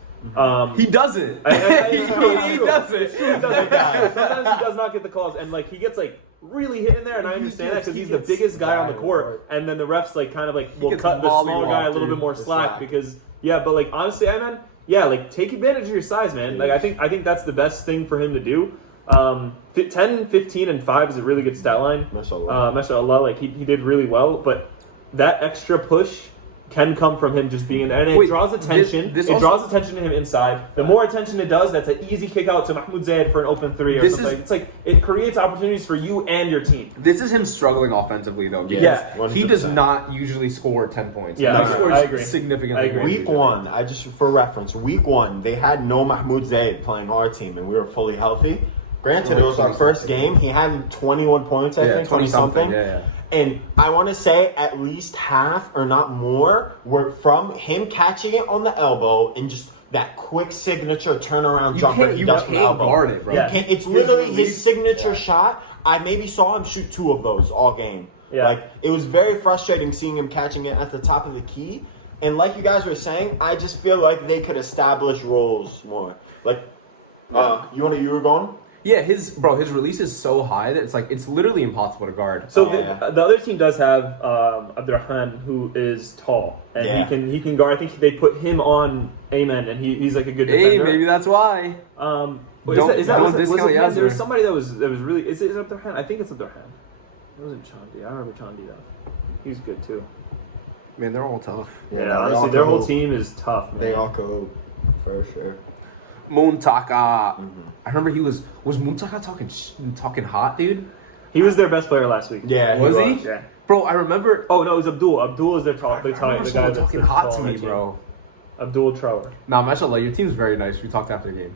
He doesn't. He doesn't. Sometimes he does not get the calls, and like he gets like really hit in there, and I understand that because he's the biggest guy on the court, and then the refs like kind of like will gets cut the smaller guy a mollywopped, little bit more the slack slack. because but like honestly, man, yeah, like take advantage of your size, man. Like I think that's the best thing for him to do. 10, 15, and 5 is a really good stat line. Mashallah. Mashallah, like he did really well, but that extra push can come from him just being in there, and it Wait, draws attention. this It also- draws attention to him inside. The more attention it does, that's an easy kick out to Mahmoud Zaid for an open 3 or This something. is- It's like it creates opportunities for you and your team. This is him struggling offensively though. Because Yeah, he does 100%. not usually score 10 points. Yeah, he I scores agree. significantly. I agree. more Week usually. 1, for reference, week 1, they had no Mahmoud Zaid playing our team, and we were fully healthy. Granted, it was our first game. He had 21 points, I think, 20 something. Yeah. And I want to say at least half, or not more, were from him catching it on the elbow and just that quick signature turnaround jumper he does from the can't elbow. guard it, bro. Yeah. It's literally his release- signature shot. I maybe saw him shoot 2 of those all game. Yeah. Like, it was very frustrating seeing him catching it at the top of the key. And like you guys were saying, I just feel like they could establish roles more. Like, you were going? Yeah, his release is so high that it's literally impossible to guard. So Yeah. the other team does have Abdurrahman, who is tall, and Yeah. he can guard. I think they put him on Amen, and he's like a good defender. Hey, maybe that's why. Don't Don't discount was it him? Yasser. There was somebody that was really. Is it Abdurrahman? I think it's Abdurrahman. It wasn't Chandi. I remember Chandi though. He's good too. Man, they're all tough. Yeah, honestly, their whole team is tough, man. They all could, for sure. Muntaka. I remember he was Muntaka talking hot, dude. He was their best player last week. Yeah, Was he? Yeah. Bro, I remember. Oh no, it was Abdul. Abdul is their tall, I remember the guy someone that's talking that's hot tall to on me, that team. bro. Abdul Trower. Nah, mashallah, your team's very nice. We talked after the game.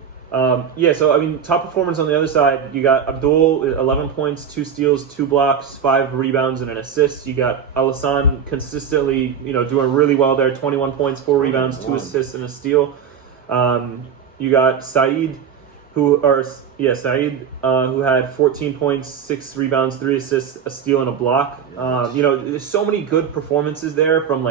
Yeah, so I mean, top performance on the other side. You got Abdul, 11 points, 2 steals, 2 blocks, 5 rebounds, and an assist. You got Alassane consistently, doing really well there. 21 points, 4 rebounds, 2 assists, and a steal. You got Saeed, who had 14 points, 6 rebounds, 3 assists, a steal, and a block. There's so many good performances there from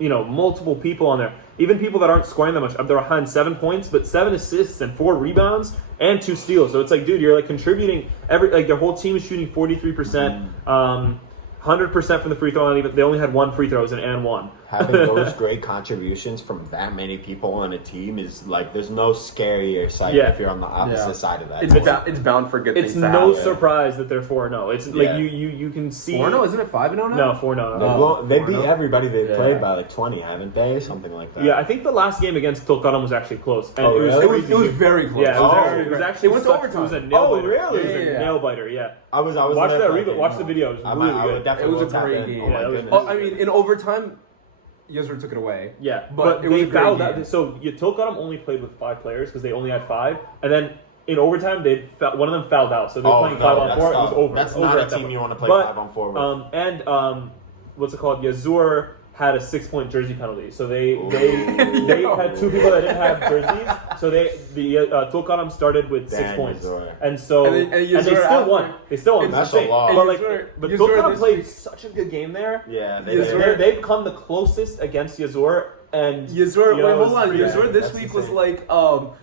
multiple people on there. Even people that aren't scoring that much. Abdurrahman, 7 points, but 7 assists and 4 rebounds and 2 steals. So it's like, dude, you're like contributing their whole team is shooting 43%, 100% from the free throw line. They only had 1 free throw, it was an and 1. Having those great contributions from that many people on a team is like, there's no scarier sight if you're on the opposite side of that. It's bound for good It's things to no happen. surprise that they're 4-0. It's like Yeah. you can see 4-0, isn't it 5-0 now? No, 4-0. They beat everybody they Yeah. played by like 20, haven't they? Something like that. Yeah, I think the last game against Tulkarem was actually close. And Oh, it was really? It was very close. Yeah, Oh, it was actually it went to such- overtime. It was a nail Oh, biter. really? It was a Yeah. nail biter. Yeah. I was Watch there that for reboot. Watch the video. It was really I would good. definitely It was a tap great in. game. Oh, my Yeah, it was- goodness. Oh, I mean, in overtime, Ajjur took it away. Yeah, But it was they a great fouled game. out. So Tulkarem only played with 5 players because they only had 5, and then in overtime one of them fouled out, so they were playing 5 on 4. It was over. That's It was not over a at that team point. you want to play But, 5 on 4 with. what's it called? Yazur had a 6-point jersey penalty. So they had 2 people that didn't have jerseys. So Tulkarem started with 6 points, and so and they still won. They still won. That's a lot. But Tulkarem played such a good game there. Yeah, they've come the closest against Ajjur. And Ajjur, you know, wait, hold on. Ajjur this week insane.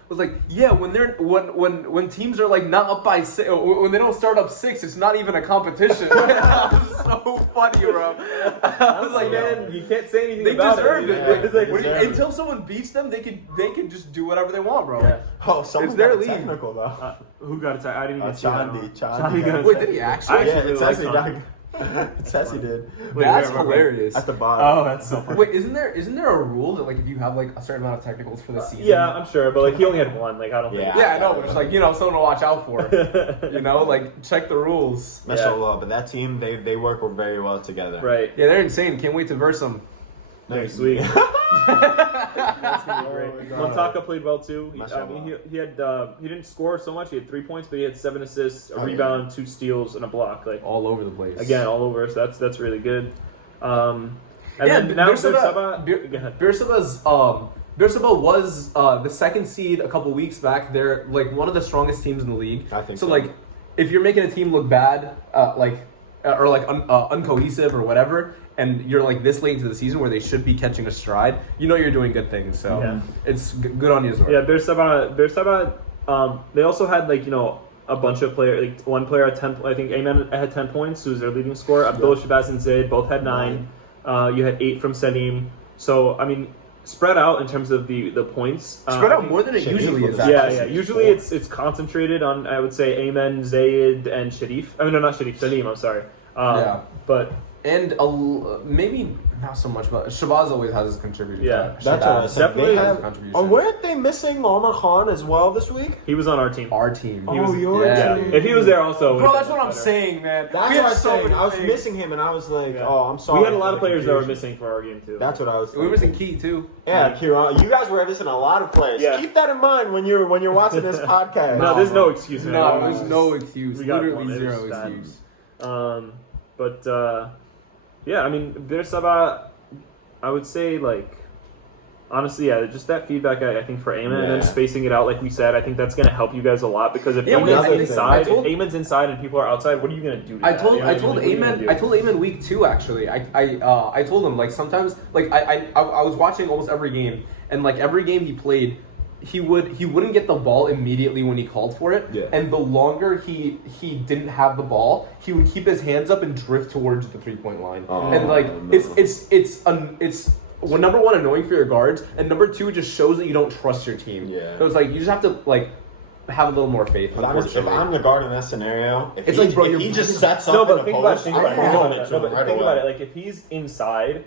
was like, yeah, when teams are like not up by 6, when they don't start up 6, it's not even a competition. So funny, bro. I was like, man, you can't say anything they about deserve it. Until someone beats them, they can just do whatever they want, bro. Yeah. Oh, someone their got league. technical though. Who got attacked? I didn't even see that. Chandi. Wait, did he actually? Yeah, really it says he died. It says he did. That's hilarious. At the bottom. Oh, that's so funny. Wait, isn't there a rule that like if you have like a certain amount of technicals for the season? Yeah, I'm sure, but like he only had one. Like I don't think. Yeah, I know. But it's like someone to watch out for. Like check the rules. Mashallah, but that team they work very well together. Right. Yeah, they're insane. Can't wait to verse them. Next week. That's gonna be great. Oh Montaka played well too. He didn't score so much. He had 3 points, but he had 7 assists, a rebound, 2 steals, and a block. Like All over the place. again, all over. So that's really good. And then now Beersheba was the second seed a couple weeks back. They're like one of the strongest teams in the league. I think so. so. Like, if you're making a team look bad, uncohesive or whatever, and you're like this late into the season where they should be catching a stride, you're doing good things. So it's good on you, Zor. Yeah, Beersheba. They also had a bunch of players. Like one player had 10. I think Ayman had 10 points, who's their leading scorer. Abdullah Shabazz and Zaid both had 9. You had 8 from Salim. So I mean, spread out in terms of the points. Spread out more than it usually is. Yeah. Usually it's concentrated on, I would say, Ayman, Zaid, and Sharif. I mean, no, not Sharif. Salim. I'm sorry. But. And maybe not so much, but Shabazz always has his contribution. Yeah, that's what I said. Definitely They have. Weren't they missing Omar Khan as well this week? He was on our team. Our team. Your team. If he was there also, bro, that's what I'm saying, man. That's what I'm saying. I was missing him, and I was like, oh, I'm sorry. We had a lot of players that were missing for our game too. That's what I was. We were missing Key too. Yeah, Kieran, you guys were missing a lot of players. Yeah. Keep that in mind when you're watching this podcast. No, there's no excuse. No, there's no excuse. We got Literally zero excuse. Yeah, I mean, Beersheba, I would say, honestly, just that feedback, I think, for Ayman, and then spacing it out, like we said, I think that's going to help you guys a lot, because if Ayman's inside and people are outside, what are you going to do to I told Ayman week 2, actually. I told him, sometimes, I was watching almost every game, and, every game he played, he wouldn't get the ball immediately when he called for it, and the longer he didn't have the ball, he would keep his hands up and drift towards the 3-point line. It's number one, annoying for your guards, and number 2, it just shows that you don't trust your team. Yeah. So it's you just have to have a little more faith. But if I'm the guard in that scenario, if he just sets up but in think a about post, it. Think about it. If he's inside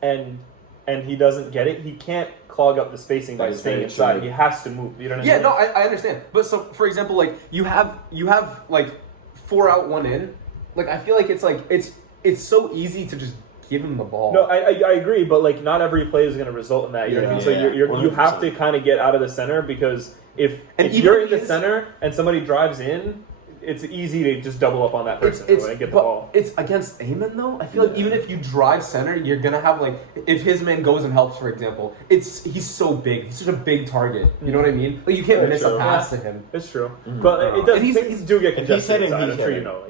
and he doesnnt get it, he can't clog up the spacing by staying inside. True. He has to move. You know what I mean? Yeah, no, I understand. But so, for example, you have 4 out, 1 in. I feel like it's so easy to just give him the ball. No, I agree, but not every play is going to result in that. You know what I mean? So you have to kind of get out of the center, because if you're in the center and somebody drives in, it's easy to just double up on that person and get the ball. It's against Ayman though. I feel like even if you drive center, you're gonna have if his man goes and helps, for example, he's so big. He's such a big target. You know what I mean? You can't miss a pass to him. It's true, but it does. Things do get congested inside. I'm sure you know.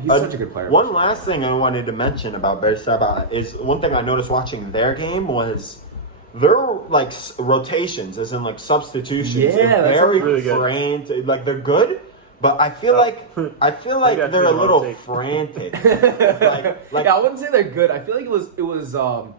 He's such a good player. One last thing I wanted to mention about Beersheba is one thing I noticed watching their game was their rotations, as in substitutions. Yeah, that's very really good. frantic. They're good. But I feel like they're a little frantic. I wouldn't say they're good. I feel like it was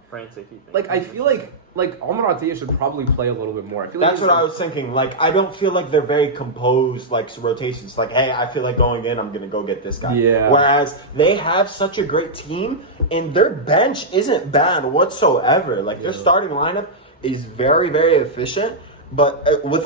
frantic. I feel like Omar Atiyah should probably play a little bit more. I feel that's what I was thinking. I don't feel like they're very composed rotations. Hey, I feel like going in, I'm gonna go get this guy. Yeah. Whereas they have such a great team, and their bench isn't bad whatsoever. Their starting lineup is very, very efficient. But with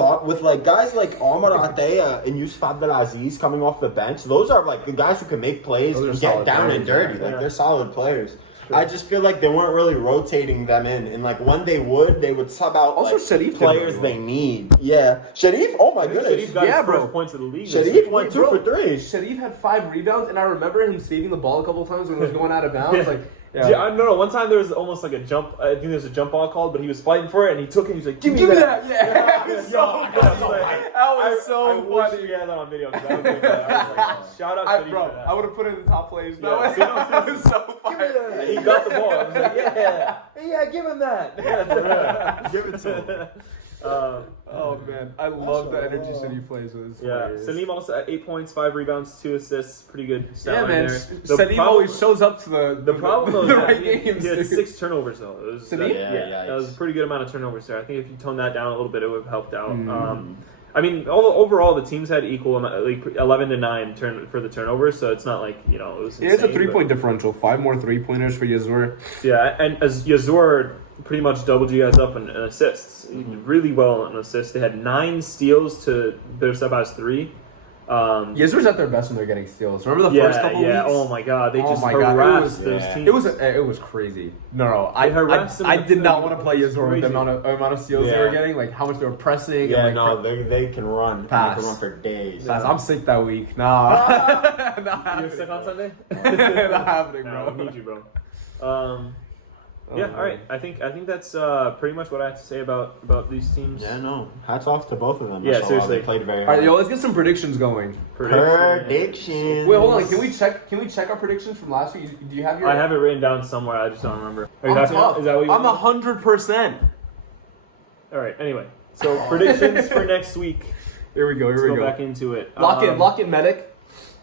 guys like Omar Atiyah and Yusuf Abdelaziz coming off the bench, those are the guys who can make plays and get down and dirty. They're solid players. Sure. I just feel like they weren't really rotating them in, and when they would sub out also Sharif players they need. Yeah, Sharif. Oh my goodness. Sharif got his first points of the league. Sharif went 2 for 3. Sharif had 5 rebounds, and I remember him saving the ball a couple times when it was going out of bounds. Yeah, no. One time there was almost like a jump. I think there's a jump ball called, but he was fighting for it, and he took it. He's like, "Give me that!" Yeah, That was so funny. I wish we had that on video. 'Cause that was like, shout out to bro, for that. I would have put it in the top plays. Yeah, That was so Give me funny. that. He got the ball. I was like, yeah, give him that. Give it to him. Oh man, I love the energy City plays with. Yeah, Salim also at 8 points, 5 rebounds, 2 assists, pretty good stat Yeah, line man. there. Salim always shows up to The problem though is the that right he games. had dude. 6 turnovers though. It was, Salim? that was a pretty good amount of turnovers there. I think if you tone that down a little bit, it would have helped out. Mm. I mean, overall the teams had equal, like 11-9 for the turnovers, so it's not like it was. Yeah, it's a insane, 3-point differential. 5 more 3-pointers for Ajjur. Yeah, and as Ajjur pretty much doubled you guys up in assists. He did really well in assists. They had 9 steals to their Sabah's 3. Ajjur's at their best when they're getting steals. Remember the first couple weeks? Oh my god, they just my God, harassed those teams. It was crazy. No, I harassed them I in the did not fourth want to play Ajjur with the amount of steals they were getting, like how much they were pressing. Yeah, and, like, no, they can run. Pass. They can run for days. Pass. I'm sick that week. Nah. Not happening. You're sick on Sunday? Not happening, No, bro. we need you, bro. Yeah, all right. I think that's pretty much what I have to say about these teams. Yeah, no. Hats off to both of them. Yeah, Mashallah. seriously. They played very All right, hard. yo, let's get some predictions going. Predictions. Wait, hold on. Can we check our predictions from last week? Do you have your? I have it written down somewhere. I just don't remember. Are you I'm happy now? tough. Is that what you I'm want? 100%. All right. Anyway, so predictions for next week. Here we go. Let's go back into it. Lock in, medic.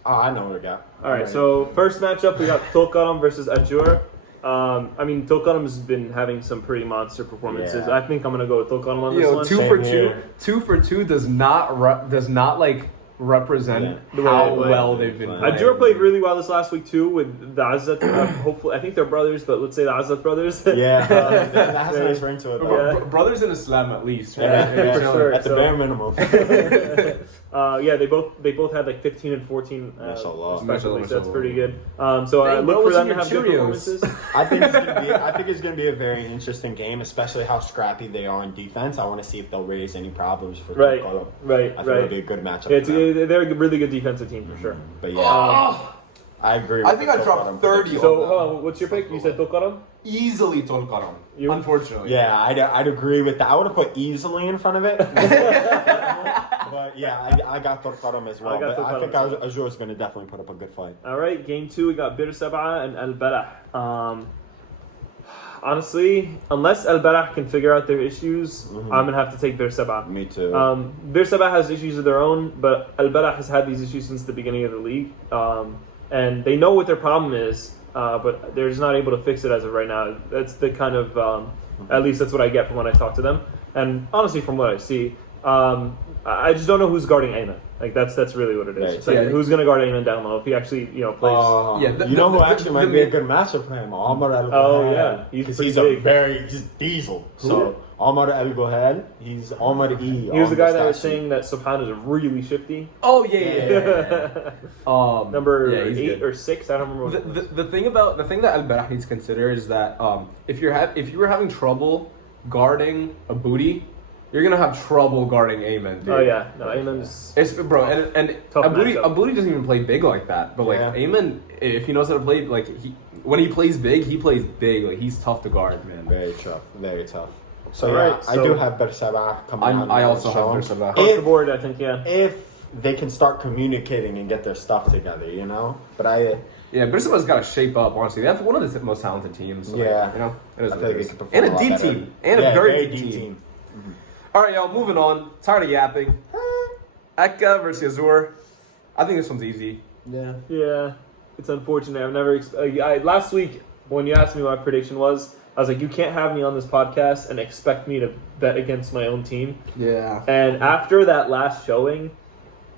Oh, I know what we got. All right. So first matchup, we got Tulkarem versus Ajjur. I mean, Tulkarem has been having some pretty monster performances. Yeah. I think I'm gonna go with Tulkarem on this Yo, one. 2 Same for 2. here. 2 for 2 does not like represent The way how they play. well they've been playing. Ajjur played really well this last week too with the Azzat. Hopefully, I think they're brothers, but let's say the Azzat brothers. Yeah, that has a nice ring to it. Though. Yeah. Brothers in Islam, at least. Right? Yeah, for sure. At the So- bare minimum. Yeah, they both had like 15 and 14 Mashallah. respectively, so that's Mashallah. pretty good. So I Dang, look bro, for them to what's have in good your performances. I think it's gonna be a very interesting game, especially how scrappy they are in defense. I want to see if they'll raise any problems for Right, Tulkarem. right, I think it'll be right. a good matchup. Yeah, for them. they're a really good defensive team for sure. But yeah, I agree. I with think the I dropped Tulkarem 30 prediction. So hold on, what's your pick? You said Tulkarem? Easily Tulkarem. You? Unfortunately. Yeah, I'd agree with that. I would have put easily in front of it. But yeah, I got Tulkarem as well. I got But I think Tulkarem. Ajjur is going to definitely put up a good fight. All right, game 2 we got Bir Sabah and Al-Balah. Honestly, unless Al-Balah can figure out their issues, I'm gonna have to take Bir Sabah. Me too. Bir Sabah has issues of their own, but Al-Balah has had these issues since the beginning of the league, and they know what their problem is, but they're just not able to fix it as of right now. That's the kind of, at least that's what I get from when I talk to them, and honestly, from what I see, I just don't know who's guarding Ayman. Like that's really what it is. Yeah, It's like yeah. who's gonna guard Ayman down low if he actually plays. Yeah, you know who actually might be a good matchup for him? Omar Al Oh, yeah. He's because pretty he's a big. very diesel. So Omar Al Gohel, he's Omar E. He was the guy that was saying that Subhan is really shifty. Oh yeah. Number yeah, he's 8 good. or 6, I don't remember. What it was. The thing that Al-Balah needs to consider is that if you were having trouble guarding a booty, you're gonna have trouble guarding Ayman, dude. Oh yeah, no, Ayman's. It's bro, and Tough a booty matchup. doesn't even play big like that. But like Yeah. Ayman, if he knows how to play, like when he plays big, he plays big. Like he's tough to guard, man. Very tough, very tough. So Alright, I do have Bir Sabah coming out. I now also to show have him. Bir Sabah. Across the If, board, I think, yeah. if they can start communicating and get their stuff together, you know. But Yeah, Brisbane's got to shape up. Honestly, they have one of the most talented teams. So Yeah. you know, it is I what feel it like is. they could perform And a a lot deep better. team, and Yeah, a very very deep deep team. All right, y'all, moving on. Tired of yapping. Akka versus Ajjur. I think this one's easy. Yeah. Yeah, it's unfortunate. I've never. Last week, when you asked me what my prediction was, I was like, you can't have me on this podcast and expect me to bet against my own team. Yeah. And after that last showing,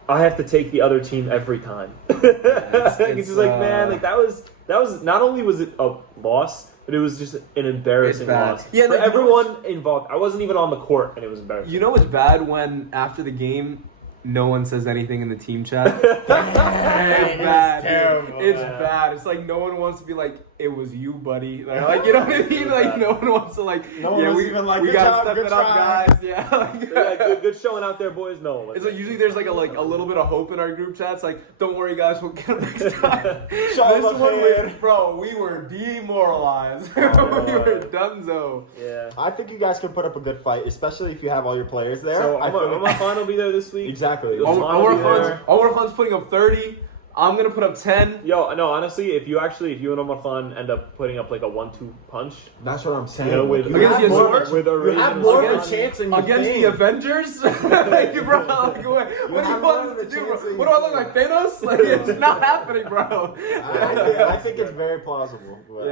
I have to take the other team every time. It's just like, man, like that was not only was it a loss, but it was just an embarrassing It's bad. loss Yeah, for like, you know everyone involved. I wasn't even on the court, and it was embarrassing. You know it's bad when after the game, no one says anything in the team chat. It's bad. terrible, It's man. bad. It's like no one wants to be like, it was you, buddy. Like you know what I mean? Like no one wants to like. No one was even like, we good gotta job, step good it up, try. guys. Yeah. They're like, good showing out there, boys. No. It's like usually there's like a little bit of hope in our group chats. Like, don't worry, guys, we'll get them next time. This one, bro, we were demoralized. We were donezo. Yeah. I think you guys can put up a good fight, especially if you have all your players there. So I feel Omar Khan will be there this week. Exactly. Omar Khan's putting up 30. I'm gonna put up 10. Yo, no, honestly, if you and Omar Khan end up putting up like a 1-2 punch, That's what I'm saying. you know, with Against the Ajjur? with a you have Raven more of a Khan. chance than you Against think. the Avengers? Like, bro, like, what do you have want more us of to a do, bro? chance than What you do I look like, Thanos? Like, it's not happening, bro. I think it's very plausible. But,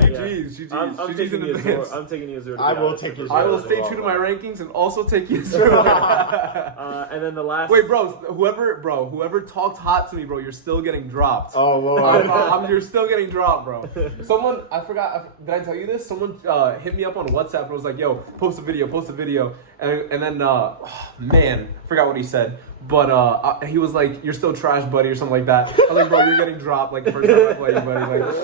GG's. I'm taking the Azur. I'm taking the Azur. I will take Azur. I will stay true to my rankings and also take you through. And then the last. Wait, whoever talked hot to me, bro, you're still getting dropped. Oh, Lord. You're still getting dropped, bro. Someone, I forgot, did I tell you this? Someone hit me up on WhatsApp and was like, yo, post a video. And then, man, I forgot what he said. But he was like, you're still trash, buddy, or something like that. I was like, bro, you're getting dropped like the first time I play you, buddy. Like,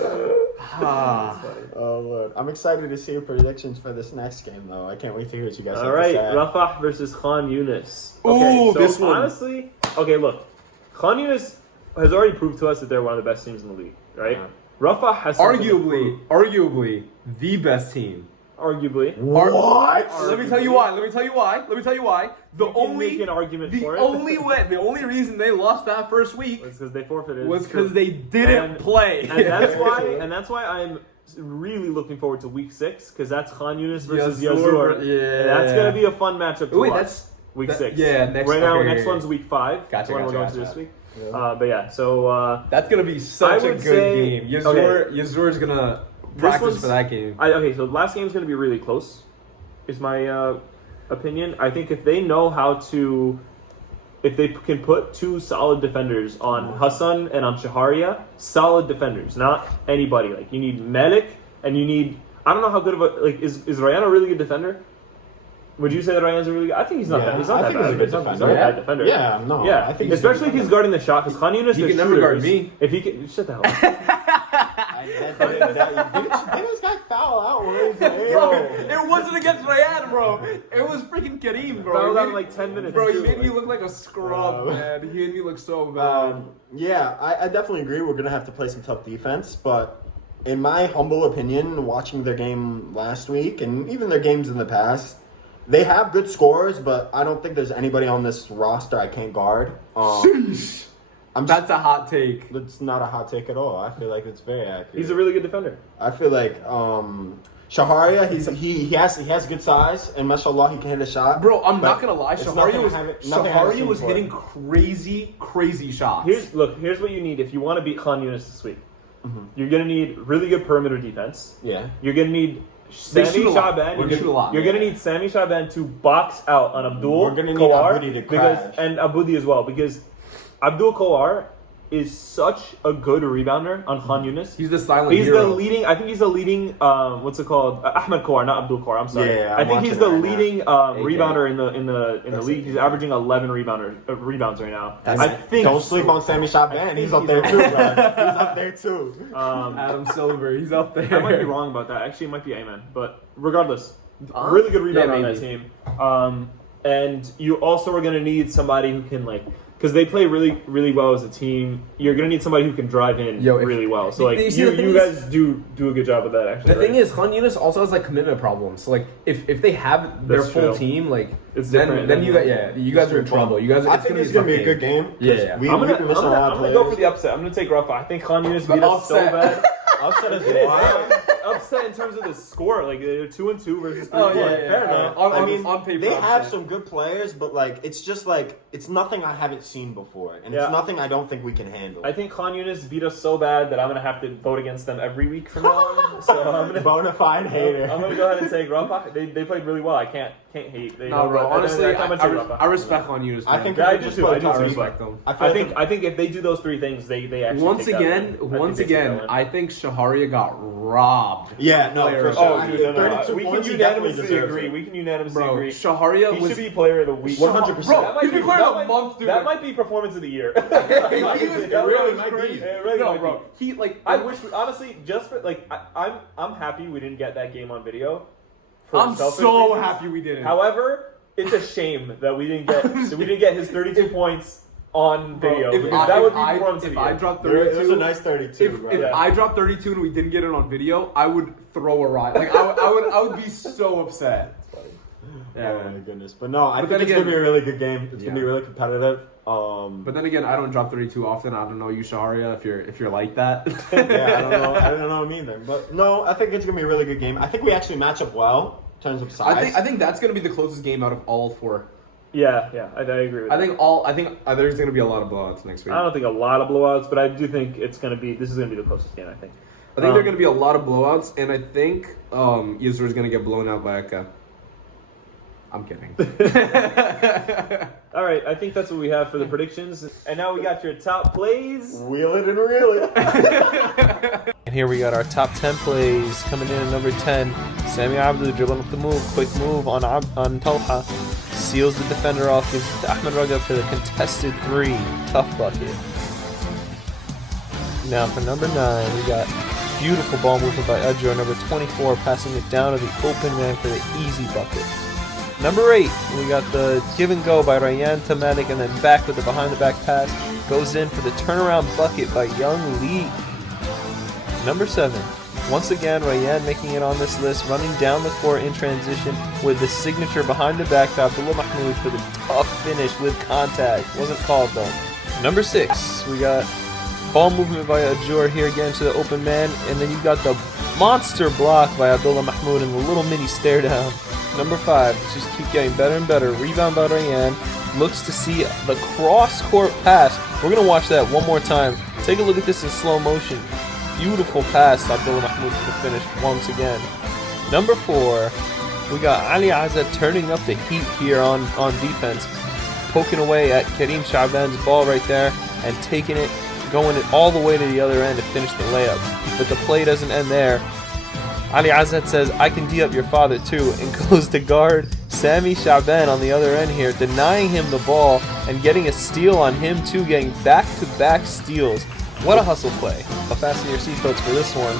Oh, Lord. I'm excited to see your predictions for this next game, though. I can't wait to hear what you guys have All right, to say. Rafah versus Khan Yunis. Ooh, so this one. honestly, okay, look, Khan Yunis has already proved to us that they're one of the best teams in the league, right? Yeah. Rafah has something to prove. arguably the best team. Arguably. What? Let me tell you why. The You can make an argument for it. The only reason they lost that first week was because they forfeited. was because they didn't play. And that's why I'm really looking forward to week 6, because that's Khan Yunis versus Ajjur. Yeah. And that's gonna be a fun matchup to Wait, watch. that's week 6. Yeah, next. Next one's week 5. Gotcha, One we're going to gotcha. this week. Yeah. But yeah, so That's gonna be such I a would good say- game. okay. Yazur's gonna practice one's- for that game. so the last game's going to be really close, is my opinion. I think if they know how to, if they can put 2 solid defenders on Hassan and on Shaharia, solid defenders, not anybody. Like, you need Malik, and you need, I don't know how good of a, like, is Ryan a really good defender? Would you say that Ryan's a really good? I think he's not that. He's not I that think bad. he's a good He's not defender. a bad defender. Yeah, no. Yeah, I think he's a especially good if he's defender. guarding the shot, because Khan Yunis, He the can never guard shooters, me. If he can, shut the hell up. Didn't this guy foul out when he was there? Bro, it wasn't against Ryan, bro. It was freaking Kareem, bro. Fouled He out in made- like 10 minutes. Bro, he made me look like a scrub, man. He made me look so bad. Yeah, I definitely agree. We're going to have to play some tough defense, but in my humble opinion, watching their game last week and even their games in the past, they have good scorers, but I don't think there's anybody on this roster I can't guard. Sheesh. That's a hot take. It's not a hot take at all. I feel like it's very accurate. He's a really good defender. I feel like Shaharia, he has good size, and mashallah, he can hit a shot. Bro, I'm but not gonna lie. it's nothing I haven't seen was for hitting him. crazy shots. Here's what you need if you want to beat Khan Yunis this week. You're gonna need really good perimeter defense. Yeah. You're gonna need They Sami shoot a lot. Shaban. They shoot a lot. You're gonna need Sami Shaban to box out on Abdul. We're gonna need Kowar Aboudi to because crash. and Aboudi as well, because Abdul Kowar is such a good rebounder on Khan Yunis. He's the silent He's hero. the leading. I think he's the leading. What's it called? Ahmed Kowar, not Abdul Kowar. I'm sorry. Yeah, I I'm think he's watching the it right leading now. rebounder in the That's league. it. He's averaging 11 rebounds right now. That's I it. think. Don't sleep on Sami Shaban. He's up there too, bro. He's up there too. Adam Silver. He's up there. I might be wrong about that. Actually, it might be Ayman. But regardless, really good rebounder on that team. And you also are going to need somebody who can, like, because they play really, really well as a team. You're going to need somebody who can drive in really well. So, like, you guys do a good job of that, actually. The thing is, Khan Yunis also has like commitment problems. So like, if they have their That's full true. team, like It's then different. you guys are in trouble. You guys, I think it's gonna be a good game. Yeah. We've I'm been missing a lot of gonna players. go for the upset. I'm gonna take Rafah. I think Khan Yunis beat us so upset. bad. Upset as It is well. upset in terms of the score. Like they're 2-2 versus 3-1. Oh, yeah. Fair enough. I mean, on paper, they have upset. some good players, but like it's just like it's nothing I haven't seen before, and Yeah. it's nothing I don't think we can handle. I think Khan Yunis beat us so bad that I'm gonna have to vote against them every week from now on. So I'm gonna bona fide hater. I'm gonna go ahead and take Rafah. They played really well. I can't hate. No, bro. Honestly, I'm gonna take Rafah. I respect Khan Yunis. I think Yeah, I we do just too. put I do Tyrese too. respect them. I think if they do those 3 things, they actually Once take that again, win. I think they take that win. I think Shaharia got robbed. robbed. Yeah, no, Player for of sure. the Oh, week. dude, no. 32 We can points, he definitely unanimously deserves agree. it. We can unanimously Bro, agree. Shaharia He was should be player of the week. 100%. Bro, That might he's be been player of the month, dude. That might be performance of the year. It really might be. It really No, might bro. be. He like I wish, honestly, just for like, I'm happy we didn't get that game on video. for I'm selfish so reasons. happy we didn't. However, it's a shame that we didn't get his 32 points on video, Bro, because that would be performance of if the I year. dropped It 32, was a nice 32, bro. if I dropped 32 and we didn't get it on video, I would throw a riot. Like I would be so upset. Yeah, Oh my man. goodness. But no, I But think then it's going to again- be a really good game. It's going to be Yeah. really competitive. But then again, I don't drop 32 often. I don't know you, Shaharia, if you're like that. yeah, I don't know him either. But no, I think it's going to be a really good game. I think we actually match up well in terms of size. I think that's gonna be the closest game out of all four. Yeah, I agree with I that. think there's gonna be a lot of blowouts next week. I don't think a lot of blowouts, but I do think this is going to be the closest game, I think. I think there are going to be a lot of blowouts, and I think Ajjur is going to get blown out by Akka. I'm kidding. All right, I think that's what we have for the predictions. And now we got your top plays. Wheel it and reel it. And here we got our top 10 plays coming in at number 10. Sami Abdu dribbling up the move, quick move on Talha. Seals the defender off, gives it to Ahmed Raga for the contested 3. Tough bucket. Now for number 9, we got beautiful ball movement by Ajjur, number 24, passing it down to the open man for the easy bucket. Number 8, we got the give and go by Rayyan to Malik, and then back with the behind the back pass. Goes in for the turnaround bucket by Young Lee. Number 7, once again Rayyan making it on this list, running down the court in transition with the signature behind the back to Abdullah Mahmoud for the tough finish with contact. Wasn't called though. Number 6, we got ball movement by Ajjur here again to the open man, and then you got the monster block by Abdullah Mahmoud and the little mini stare down. Number 5, just keep getting better and better. Rebound by Rayyan. Looks to see the cross-court pass. We're going to watch that one more time. Take a look at this in slow motion. Beautiful pass to Abdullah Mahmoud for the finish once again. Number 4, we got Ali Azad turning up the heat here on defense. Poking away at Kareem Shaban's ball right there and taking it, going it all the way to the other end to finish the layup. But the play doesn't end there. Ali Azad says, I can D up your father too, and goes to guard Sami Shaban on the other end here, denying him the ball and getting a steal on him too, getting back-to-back steals. What a hustle play. But fasten your seatbelts for this one.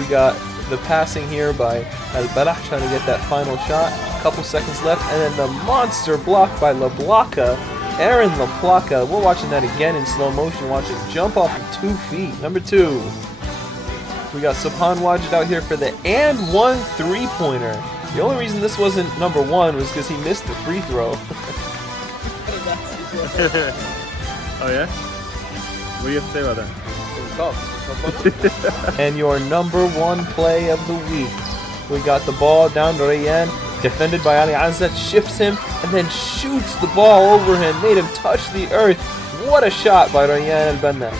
We got the passing here by Al-Balah trying to get that final shot. A couple seconds left, and then the monster block by LaPlaca. Aaron LaPlaca. We're watching that again in slow motion. Watch it jump off of 2 feet. Number 2. We got Subhan Wajid out here for the and 1 3-pointer. The only reason this wasn't number 1 was because he missed the free throw. Oh yeah? What do you have to say about that? And your number 1 play of the week. We got the ball down to Rayyan, defended by Ali Azad, shifts him, and then shoots the ball over him, made him touch the earth. What a shot by Rayyan Al-Banna.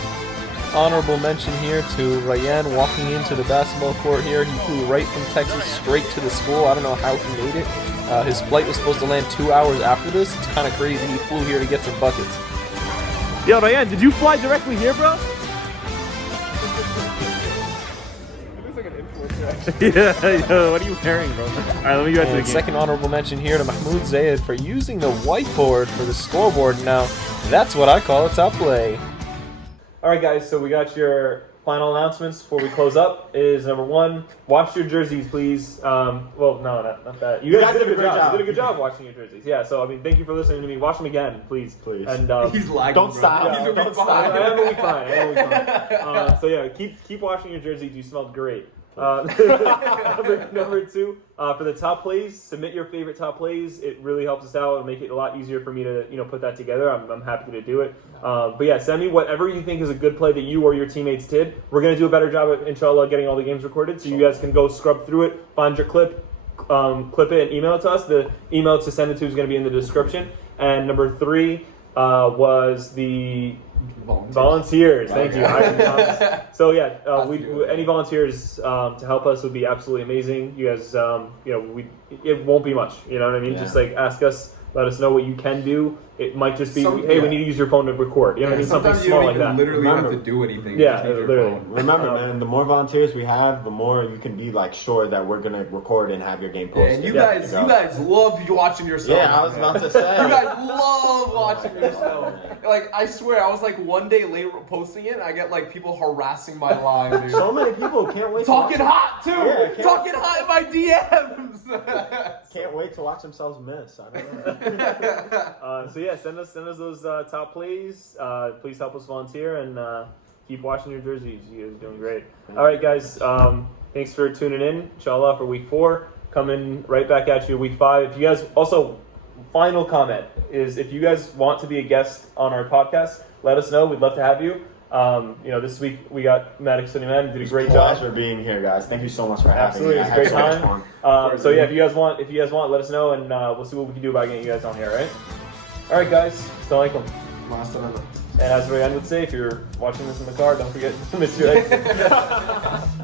Honorable mention here to Rayyan walking into the basketball court here. He flew right from Texas straight to the school. I don't know how he made it. His flight was supposed to land 2 hours after this. It's kind of crazy. He flew here to get some buckets. Yo, Rayyan, did you fly directly here, bro? Yeah, yo, what are you wearing, bro? Alright, let me go back to the And game. second honorable mention here to Mahmoud Zayed for using the whiteboard for the scoreboard. Now, that's what I call a top play. Alright guys, so we got your final announcements before we close up. Is number 1, wash your jerseys, please. Well, no, not that. You guys did a good job. You did a good job washing your jerseys. Yeah, so I mean, thank you for listening to me. Wash them again, please. Please. And He's lagging. Don't bro. stop. He's a Don't week stop. behind. I am a week behind. So yeah, keep washing your jerseys. You smelled great. Number 2, for the top plays, submit your favorite top plays. It really helps us out and make it a lot easier for me to put that together. I'm happy to do it. But yeah, send me whatever you think is a good play that you or your teammates did. We're gonna do a better job at, inshallah, getting all the games recorded, so you guys can go scrub through it, find your clip, clip it, and email it to us. The email to send it to is gonna be in the description. And number 3 was the volunteers. Thank you. So yeah, any volunteers to help us would be absolutely amazing. You guys, it won't be much. You know what I mean? Yeah. Just like ask us Let us know what you can do. It might just be, We need to use your phone to record. You know, something sometimes small you like don't even that. literally have to do anything. Yeah, You just need your literally. phone. Remember, man, the more volunteers we have, the more you can be like sure that we're gonna record and have your game Yeah, posted. and you guys love watching yourself. Yeah, I was about to say. You guys love watching yourself. Like, I swear, I was like one day late posting it, and I get like people harassing my line, dude. So many people can't wait. Talking to watch hot too. Yeah, Talking hot in my DMs. Can't wait to watch themselves miss. I don't know. So yeah, send us those top plays. Please help us volunteer and keep watching your jerseys. You guys are doing great. All right, guys. Thanks for tuning in. Inshallah for week 4. Coming right back at you week 5. If you guys also, final comment is if you guys want to be a guest on our podcast, let us know. We'd love to have you. This week we got Malik Soliman, did a great job. Pleasure being here, guys. Thank you so much for having Absolutely, me. it's a great I had so time. much fun. So yeah, if you guys want, let us know, and we'll see what we can do about getting you guys on here. Right? All right, guys. Assalamu alaikum. And as Ryan would say, if you're watching this in the car, don't forget to miss your exit.